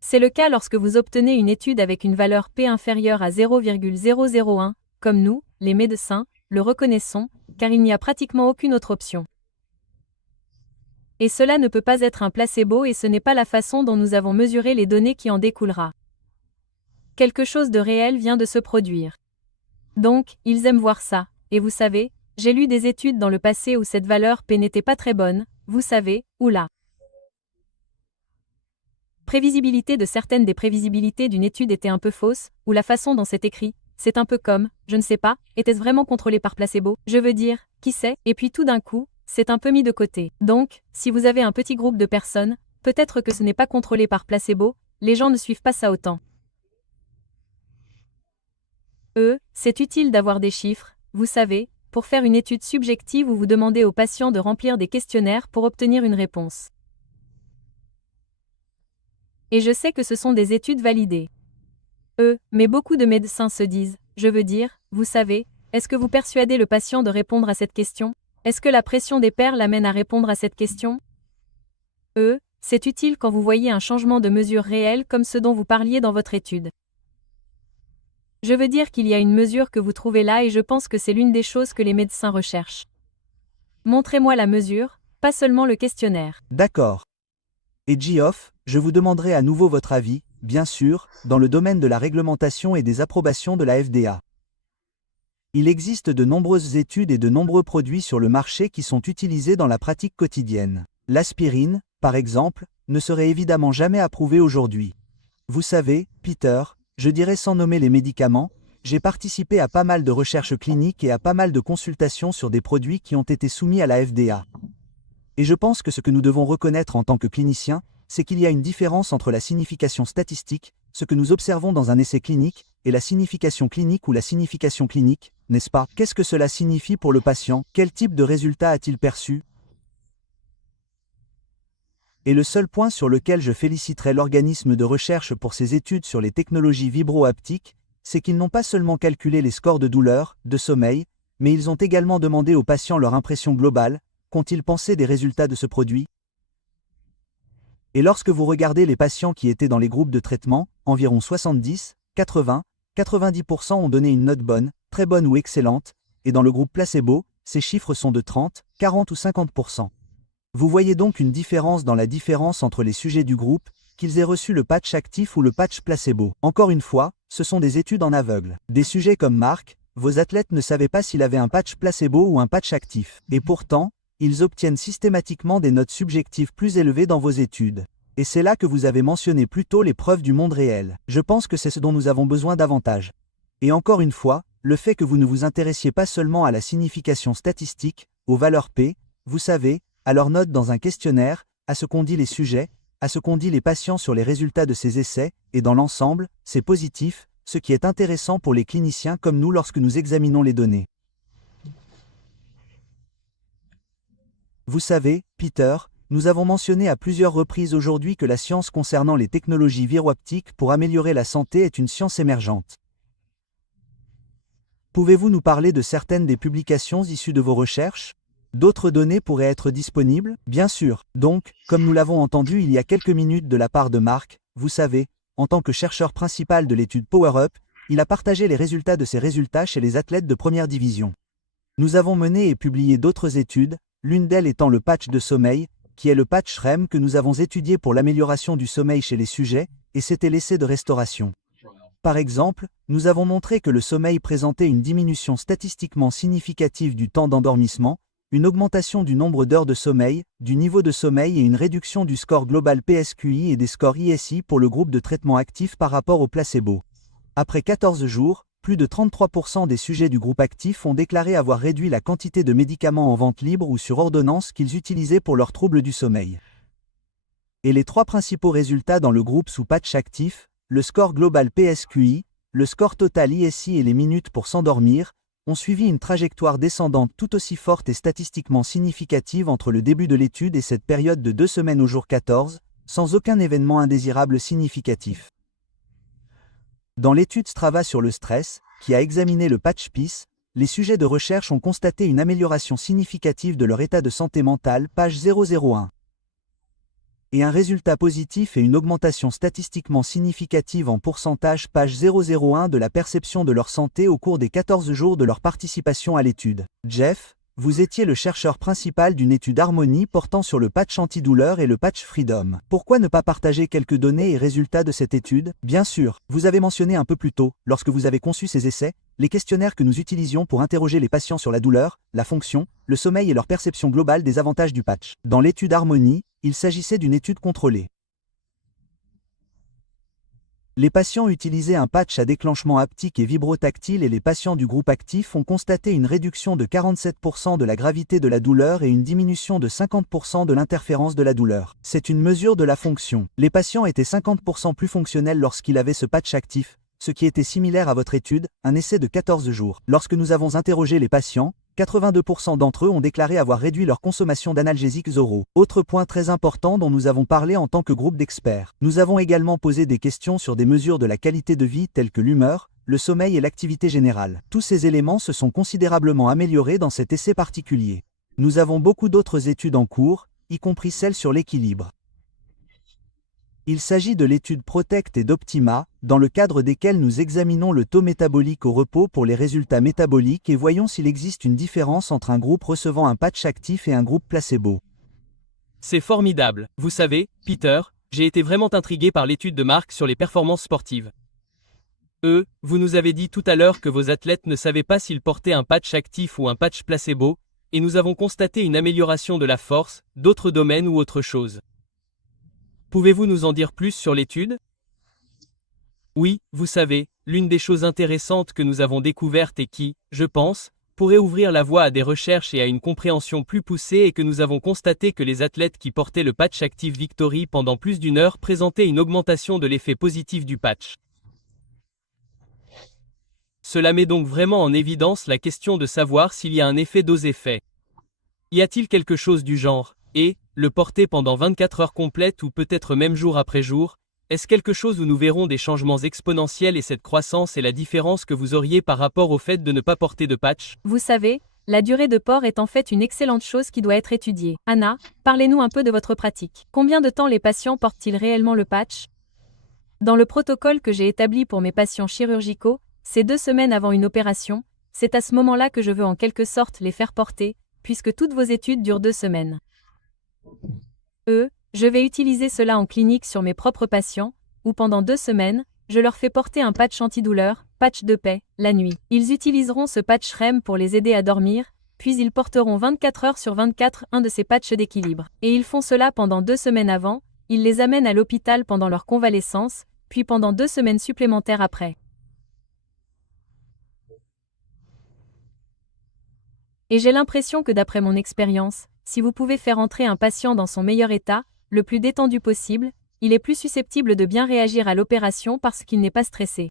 C'est le cas lorsque vous obtenez une étude avec une valeur P inférieure à 0,001, comme nous, les médecins, le reconnaissons, car il n'y a pratiquement aucune autre option. Et cela ne peut pas être un placebo et ce n'est pas la façon dont nous avons mesuré les données qui en découlera. Quelque chose de réel vient de se produire. Donc, ils aiment voir ça, et vous savez, j'ai lu des études dans le passé où cette valeur P n'était pas très bonne, vous savez, ou la prévisibilité de certaines des prévisibilités d'une étude était un peu fausse, ou la façon dont c'est écrit, c'est un peu comme, je ne sais pas, était-ce vraiment contrôlé par placebo? Je veux dire, qui sait, et puis tout d'un coup, c'est un peu mis de côté. Donc, si vous avez un petit groupe de personnes, peut-être que ce n'est pas contrôlé par placebo, les gens ne suivent pas ça autant. C'est utile d'avoir des chiffres, vous savez, pour faire une étude subjective où vous demandez aux patients de remplir des questionnaires pour obtenir une réponse. Et je sais que ce sont des études validées. Mais beaucoup de médecins se disent, je veux dire, vous savez, est-ce que vous persuadez le patient de répondre à cette question? Est-ce que la pression des pairs l'amène à répondre à cette question? C'est utile quand vous voyez un changement de mesure réel comme ce dont vous parliez dans votre étude. Je veux dire qu'il y a une mesure que vous trouvez là et je pense que c'est l'une des choses que les médecins recherchent. Montrez-moi la mesure, pas seulement le questionnaire. D'accord. Et Geoff, je vous demanderai à nouveau votre avis, bien sûr, dans le domaine de la réglementation et des approbations de la FDA. Il existe de nombreuses études et de nombreux produits sur le marché qui sont utilisés dans la pratique quotidienne. L'aspirine, par exemple, ne serait évidemment jamais approuvée aujourd'hui. Vous savez, Peter, je dirais sans nommer les médicaments, j'ai participé à pas mal de recherches cliniques et à pas mal de consultations sur des produits qui ont été soumis à la FDA. Et je pense que ce que nous devons reconnaître en tant que cliniciens, c'est qu'il y a une différence entre la signification statistique, ce que nous observons dans un essai clinique, et la signification clinique ou la signification clinique, n'est-ce pas? Qu'est-ce que cela signifie pour le patient? Quel type de résultat a-t-il perçu? Et le seul point sur lequel je féliciterai l'organisme de recherche pour ses études sur les technologies vibro-haptiques, c'est qu'ils n'ont pas seulement calculé les scores de douleur, de sommeil, mais ils ont également demandé aux patients leur impression globale, qu'ont-ils pensé des résultats de ce produit? Et lorsque vous regardez les patients qui étaient dans les groupes de traitement, environ 70, 80, 90% ont donné une note bonne, très bonne ou excellente, et dans le groupe placebo, ces chiffres sont de 30, 40 ou 50%. Vous voyez donc une différence dans la différence entre les sujets du groupe, qu'ils aient reçu le patch actif ou le patch placebo. Encore une fois, ce sont des études en aveugle. Des sujets comme Marc, vos athlètes ne savaient pas s'il avait un patch placebo ou un patch actif. Et pourtant, ils obtiennent systématiquement des notes subjectives plus élevées dans vos études. Et c'est là que vous avez mentionné plus tôt les preuves du monde réel. Je pense que c'est ce dont nous avons besoin davantage. Et encore une fois, le fait que vous ne vous intéressiez pas seulement à la signification statistique, aux valeurs P, vous savez, à leurs notes dans un questionnaire, à ce qu'ont dit les sujets, à ce qu'ont dit les patients sur les résultats de ces essais, et dans l'ensemble, c'est positif, ce qui est intéressant pour les cliniciens comme nous lorsque nous examinons les données. Vous savez, Peter, nous avons mentionné à plusieurs reprises aujourd'hui que la science concernant les technologies vibro-haptiques pour améliorer la santé est une science émergente. Pouvez-vous nous parler de certaines des publications issues de vos recherches? D'autres données pourraient être disponibles? Bien sûr. Donc, comme nous l'avons entendu il y a quelques minutes de la part de Marc, vous savez, en tant que chercheur principal de l'étude Power Up, il a partagé les résultats de ses résultats chez les athlètes de première division. Nous avons mené et publié d'autres études, l'une d'elles étant le patch de sommeil, qui est le patch REM que nous avons étudié pour l'amélioration du sommeil chez les sujets, et c'était l'essai de restauration. Par exemple, nous avons montré que le sommeil présentait une diminution statistiquement significative du temps d'endormissement, une augmentation du nombre d'heures de sommeil, du niveau de sommeil et une réduction du score global PSQI et des scores ISI pour le groupe de traitement actif par rapport au placebo. Après 14 jours, plus de 33% des sujets du groupe actif ont déclaré avoir réduit la quantité de médicaments en vente libre ou sur ordonnance qu'ils utilisaient pour leurs troubles du sommeil. Et les trois principaux résultats dans le groupe sous patch actif, le score global PSQI, le score total ISI et les minutes pour s'endormir, ont suivi une trajectoire descendante tout aussi forte et statistiquement significative entre le début de l'étude et cette période de 2 semaines au jour 14, sans aucun événement indésirable significatif. Dans l'étude Strava sur le stress, qui a examiné le patch PIS, les sujets de recherche ont constaté une amélioration significative de leur état de santé mentale, page 001. Et un résultat positif et une augmentation statistiquement significative en pourcentage page 001 de la perception de leur santé au cours des 14 jours de leur participation à l'étude. Jeff, vous étiez le chercheur principal d'une étude Harmony portant sur le patch antidouleur et le patch Freedom. Pourquoi ne pas partager quelques données et résultats de cette étude? Bien sûr, vous avez mentionné un peu plus tôt, lorsque vous avez conçu ces essais, les questionnaires que nous utilisions pour interroger les patients sur la douleur, la fonction, le sommeil et leur perception globale des avantages du patch. Dans l'étude Harmony, il s'agissait d'une étude contrôlée. Les patients utilisaient un patch à déclenchement haptique et vibrotactile et les patients du groupe actif ont constaté une réduction de 47% de la gravité de la douleur et une diminution de 50% de l'interférence de la douleur. C'est une mesure de la fonction. Les patients étaient 50% plus fonctionnels lorsqu'ils avaient ce patch actif, ce qui était similaire à votre étude, un essai de 14 jours. Lorsque nous avons interrogé les patients, 82% d'entre eux ont déclaré avoir réduit leur consommation d'analgésiques oraux. Autre point très important dont nous avons parlé en tant que groupe d'experts. Nous avons également posé des questions sur des mesures de la qualité de vie telles que l'humeur, le sommeil et l'activité générale. Tous ces éléments se sont considérablement améliorés dans cet essai particulier. Nous avons beaucoup d'autres études en cours, y compris celles sur l'équilibre. Il s'agit de l'étude Protect et d'Optima, dans le cadre desquelles nous examinons le taux métabolique au repos pour les résultats métaboliques et voyons s'il existe une différence entre un groupe recevant un patch actif et un groupe placebo. C'est formidable. Vous savez, Peter, j'ai été vraiment intrigué par l'étude de Marc sur les performances sportives. Vous nous avez dit tout à l'heure que vos athlètes ne savaient pas s'ils portaient un patch actif ou un patch placebo, et nous avons constaté une amélioration de la force, d'autres domaines ou autre chose. Pouvez-vous nous en dire plus sur l'étude? Oui, vous savez, l'une des choses intéressantes que nous avons découvertes et qui, je pense, pourrait ouvrir la voie à des recherches et à une compréhension plus poussée est que nous avons constaté que les athlètes qui portaient le patch Active Victory pendant plus d'une heure présentaient une augmentation de l'effet positif du patch. Cela met donc vraiment en évidence la question de savoir s'il y a un effet dose-effet. Y a-t-il quelque chose du genre, et, le porter pendant 24 heures complètes ou peut-être même jour après jour, est-ce quelque chose où nous verrons des changements exponentiels et cette croissance est la différence que vous auriez par rapport au fait de ne pas porter de patch? Vous savez, la durée de port est en fait une excellente chose qui doit être étudiée. Anna, parlez-nous un peu de votre pratique. Combien de temps les patients portent-ils réellement le patch? Dans le protocole que j'ai établi pour mes patients chirurgicaux, c'est 2 semaines avant une opération, c'est à ce moment-là que je veux en quelque sorte les faire porter, puisque toutes vos études durent 2 semaines. Je vais utiliser cela en clinique sur mes propres patients, où pendant 2 semaines, je leur fais porter un patch antidouleur, patch de paix, la nuit. Ils utiliseront ce patch REM pour les aider à dormir, puis ils porteront 24 heures sur 24 un de ces patchs d'équilibre. Et ils font cela pendant 2 semaines avant, ils les amènent à l'hôpital pendant leur convalescence, puis pendant 2 semaines supplémentaires après. Et j'ai l'impression que d'après mon expérience, si vous pouvez faire entrer un patient dans son meilleur état, le plus détendu possible, il est plus susceptible de bien réagir à l'opération parce qu'il n'est pas stressé.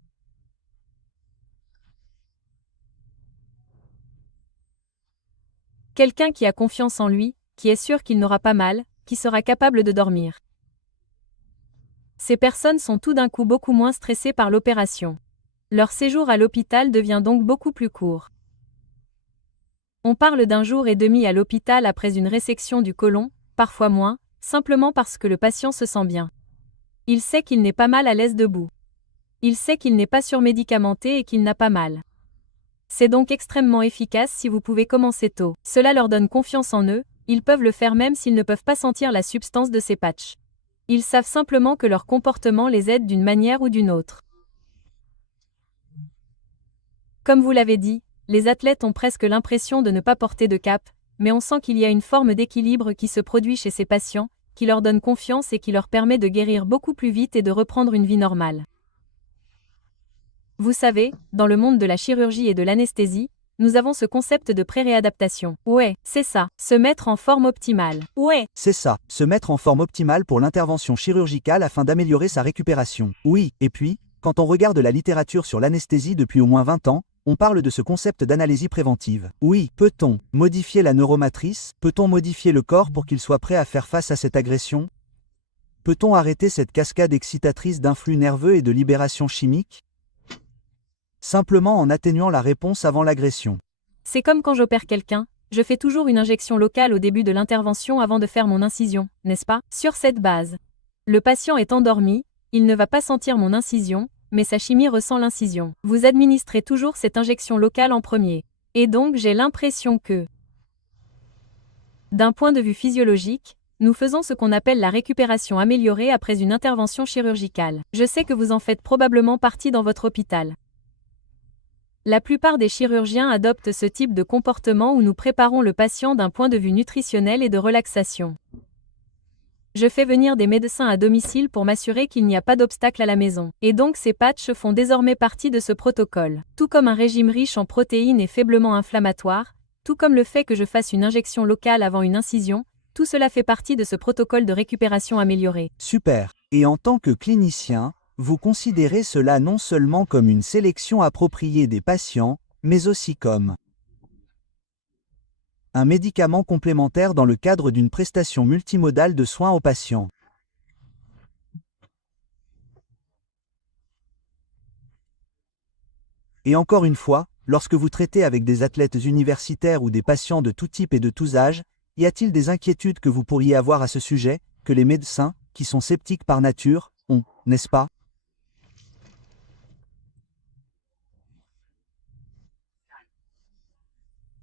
Quelqu'un qui a confiance en lui, qui est sûr qu'il n'aura pas mal, qui sera capable de dormir. Ces personnes sont tout d'un coup beaucoup moins stressées par l'opération. Leur séjour à l'hôpital devient donc beaucoup plus court. On parle d'1 jour et demi à l'hôpital après une résection du côlon, parfois moins, simplement parce que le patient se sent bien. Il sait qu'il n'est pas mal à l'aise debout. Il sait qu'il n'est pas surmédicamenté et qu'il n'a pas mal. C'est donc extrêmement efficace si vous pouvez commencer tôt. Cela leur donne confiance en eux, ils peuvent le faire même s'ils ne peuvent pas sentir la substance de ces patchs. Ils savent simplement que leur comportement les aide d'une manière ou d'une autre. Comme vous l'avez dit, les athlètes ont presque l'impression de ne pas porter de cap, mais on sent qu'il y a une forme d'équilibre qui se produit chez ces patients, qui leur donne confiance et qui leur permet de guérir beaucoup plus vite et de reprendre une vie normale. Vous savez, dans le monde de la chirurgie et de l'anesthésie, nous avons ce concept de pré-réadaptation. Ouais, c'est ça, se mettre en forme optimale. Ouais, C'est ça, se mettre en forme optimale pour l'intervention chirurgicale afin d'améliorer sa récupération. Oui, et puis, quand on regarde la littérature sur l'anesthésie depuis au moins 20 ans, on parle de ce concept d'analysie préventive. Oui, peut-on modifier la neuromatrice? Peut-on modifier le corps pour qu'il soit prêt à faire face à cette agression? Peut-on arrêter cette cascade excitatrice d'influx nerveux et de libération chimique? Simplement en atténuant la réponse avant l'agression. c'est comme quand j'opère quelqu'un, je fais toujours une injection locale au début de l'intervention avant de faire mon incision, n'est-ce pas? Sur cette base, le patient est endormi, il ne va pas sentir mon incision, mais sa chimie ressent l'incision. Vous administrez toujours cette injection locale en premier. Et donc j'ai l'impression que, d'un point de vue physiologique, nous faisons ce qu'on appelle la récupération améliorée après une intervention chirurgicale. Je sais que vous en faites probablement partie dans votre hôpital. La plupart des chirurgiens adoptent ce type de comportement où nous préparons le patient d'un point de vue nutritionnel et de relaxation. Je fais venir des médecins à domicile pour m'assurer qu'il n'y a pas d'obstacle à la maison. Et donc ces patchs font désormais partie de ce protocole. Tout comme un régime riche en protéines et faiblement inflammatoire, tout comme le fait que je fasse une injection locale avant une incision, tout cela fait partie de ce protocole de récupération améliorée. Super. Et en tant que clinicien, vous considérez cela non seulement comme une sélection appropriée des patients, mais aussi comme un médicament complémentaire dans le cadre d'une prestation multimodale de soins aux patients. Et encore une fois, lorsque vous traitez avec des athlètes universitaires ou des patients de tout type et de tous âges, y a-t-il des inquiétudes que vous pourriez avoir à ce sujet, que les médecins, qui sont sceptiques par nature, ont, n'est-ce pas?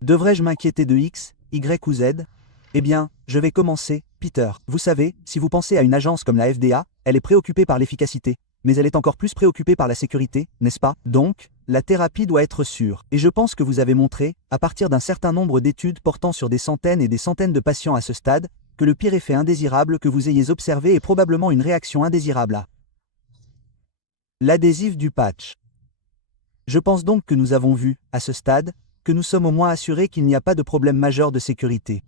Devrais-je m'inquiéter de X, Y ou Z? Eh bien, je vais commencer, Peter. Vous savez, si vous pensez à une agence comme la FDA, elle est préoccupée par l'efficacité, mais elle est encore plus préoccupée par la sécurité, n'est-ce pas? Donc, la thérapie doit être sûre. Et je pense que vous avez montré, à partir d'un certain nombre d'études portant sur des centaines et des centaines de patients à ce stade, que le pire effet indésirable que vous ayez observé est probablement une réaction indésirable à l'adhésif du patch. Je pense donc que nous avons vu, à ce stade, que nous sommes au moins assurés qu'il n'y a pas de problème majeur de sécurité.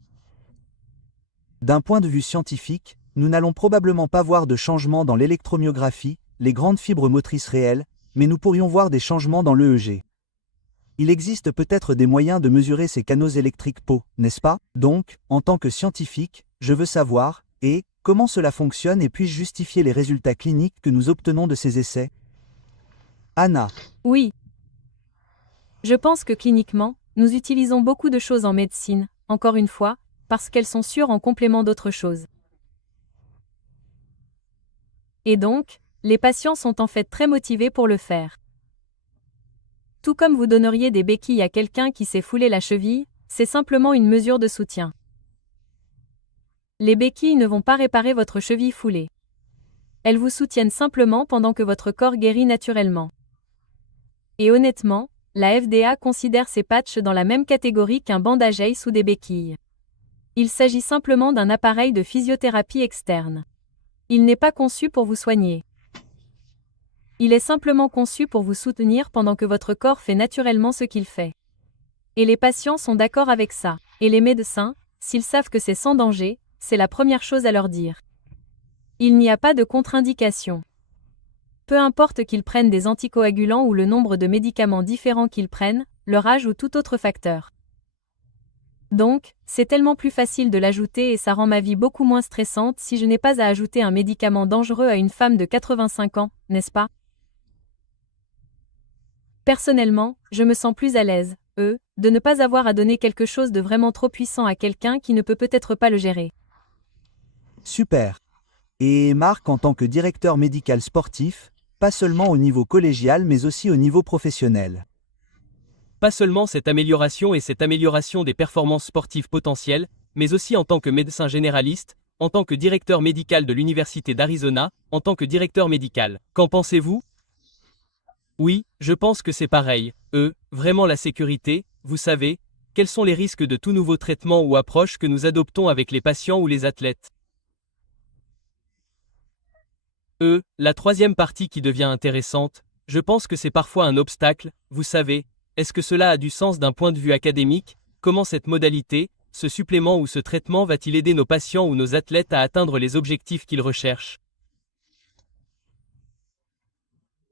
D'un point de vue scientifique, nous n'allons probablement pas voir de changement dans l'électromyographie, les grandes fibres motrices réelles, mais nous pourrions voir des changements dans l'EEG. Il existe peut-être des moyens de mesurer ces canaux électriques PO, n'est-ce pas? Donc, en tant que scientifique, je veux savoir, comment cela fonctionne et puis-je justifier les résultats cliniques que nous obtenons de ces essais? Anna. Oui. Je pense que cliniquement, nous utilisons beaucoup de choses en médecine, encore une fois, parce qu'elles sont sûres en complément d'autres choses. Et donc, les patients sont en fait très motivés pour le faire. Tout comme vous donneriez des béquilles à quelqu'un qui s'est foulé la cheville, c'est simplement une mesure de soutien. Les béquilles ne vont pas réparer votre cheville foulée. Elles vous soutiennent simplement pendant que votre corps guérit naturellement. Et honnêtement, la FDA considère ces patchs dans la même catégorie qu'un bandage ACE ou des béquilles. Il s'agit simplement d'un appareil de physiothérapie externe. Il n'est pas conçu pour vous soigner. Il est simplement conçu pour vous soutenir pendant que votre corps fait naturellement ce qu'il fait. Et les patients sont d'accord avec ça. Et les médecins, s'ils savent que c'est sans danger, c'est la première chose à leur dire. Il n'y a pas de contre-indication. Peu importe qu'ils prennent des anticoagulants ou le nombre de médicaments différents qu'ils prennent, leur âge ou tout autre facteur. Donc, c'est tellement plus facile de l'ajouter et ça rend ma vie beaucoup moins stressante si je n'ai pas à ajouter un médicament dangereux à une femme de 85 ans, n'est-ce pas? Personnellement, je me sens plus à l'aise, de ne pas avoir à donner quelque chose de vraiment trop puissant à quelqu'un qui ne peut peut-être pas le gérer. Super. Et Marc, en tant que directeur médical sportif, pas seulement au niveau collégial mais aussi au niveau professionnel. Pas seulement cette amélioration et cette amélioration des performances sportives potentielles, mais aussi en tant que médecin généraliste, en tant que directeur médical de l'Université d'Arizona, en tant que directeur médical. Qu'en pensez-vous? Oui, je pense que c'est pareil. Vraiment la sécurité, vous savez, quels sont les risques de tout nouveau traitement ou approche que nous adoptons avec les patients ou les athlètes? La troisième partie qui devient intéressante, je pense que c'est parfois un obstacle, vous savez, est-ce que cela a du sens d'un point de vue académique? Comment cette modalité, ce supplément ou ce traitement va-t-il aider nos patients ou nos athlètes à atteindre les objectifs qu'ils recherchent?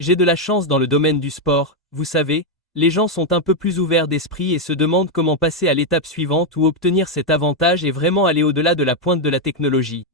J'ai de la chance dans le domaine du sport, vous savez, les gens sont un peu plus ouverts d'esprit et se demandent comment passer à l'étape suivante ou obtenir cet avantage et vraiment aller au-delà de la pointe de la technologie.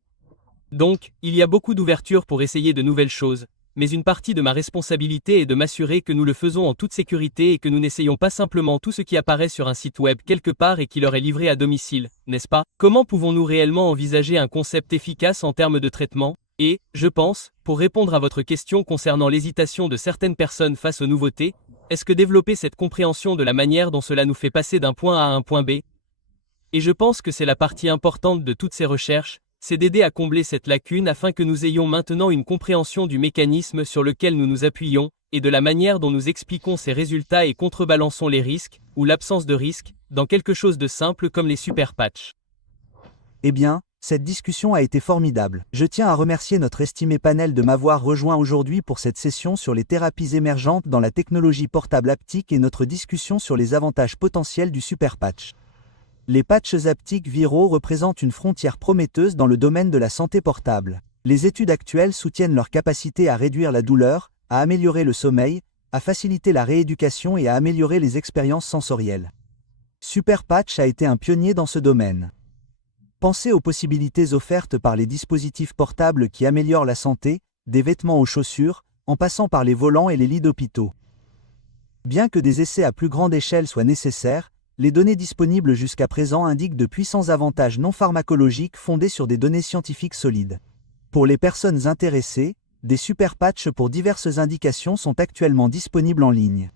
Donc, il y a beaucoup d'ouverture pour essayer de nouvelles choses, mais une partie de ma responsabilité est de m'assurer que nous le faisons en toute sécurité et que nous n'essayons pas simplement tout ce qui apparaît sur un site web quelque part et qui leur est livré à domicile, n'est-ce pas? Comment pouvons-nous réellement envisager un concept efficace en termes de traitement? Et, je pense, pour répondre à votre question concernant l'hésitation de certaines personnes face aux nouveautés, est-ce que développer cette compréhension de la manière dont cela nous fait passer d'un point A à un point B? Et je pense que c'est la partie importante de toutes ces recherches, c'est d'aider à combler cette lacune afin que nous ayons maintenant une compréhension du mécanisme sur lequel nous nous appuyons, et de la manière dont nous expliquons ces résultats et contrebalançons les risques, ou l'absence de risques, dans quelque chose de simple comme les super patchs. Eh bien, cette discussion a été formidable. Je tiens à remercier notre estimé panel de m'avoir rejoint aujourd'hui pour cette session sur les thérapies émergentes dans la technologie portable haptique et notre discussion sur les avantages potentiels du super patch. Les patchs haptiques viraux représentent une frontière prometteuse dans le domaine de la santé portable. Les études actuelles soutiennent leur capacité à réduire la douleur, à améliorer le sommeil, à faciliter la rééducation et à améliorer les expériences sensorielles. Super Patch a été un pionnier dans ce domaine. Pensez aux possibilités offertes par les dispositifs portables qui améliorent la santé, des vêtements aux chaussures, en passant par les volants et les lits d'hôpitaux. Bien que des essais à plus grande échelle soient nécessaires, les données disponibles jusqu'à présent indiquent de puissants avantages non pharmacologiques fondés sur des données scientifiques solides. Pour les personnes intéressées, des super patchs pour diverses indications sont actuellement disponibles en ligne.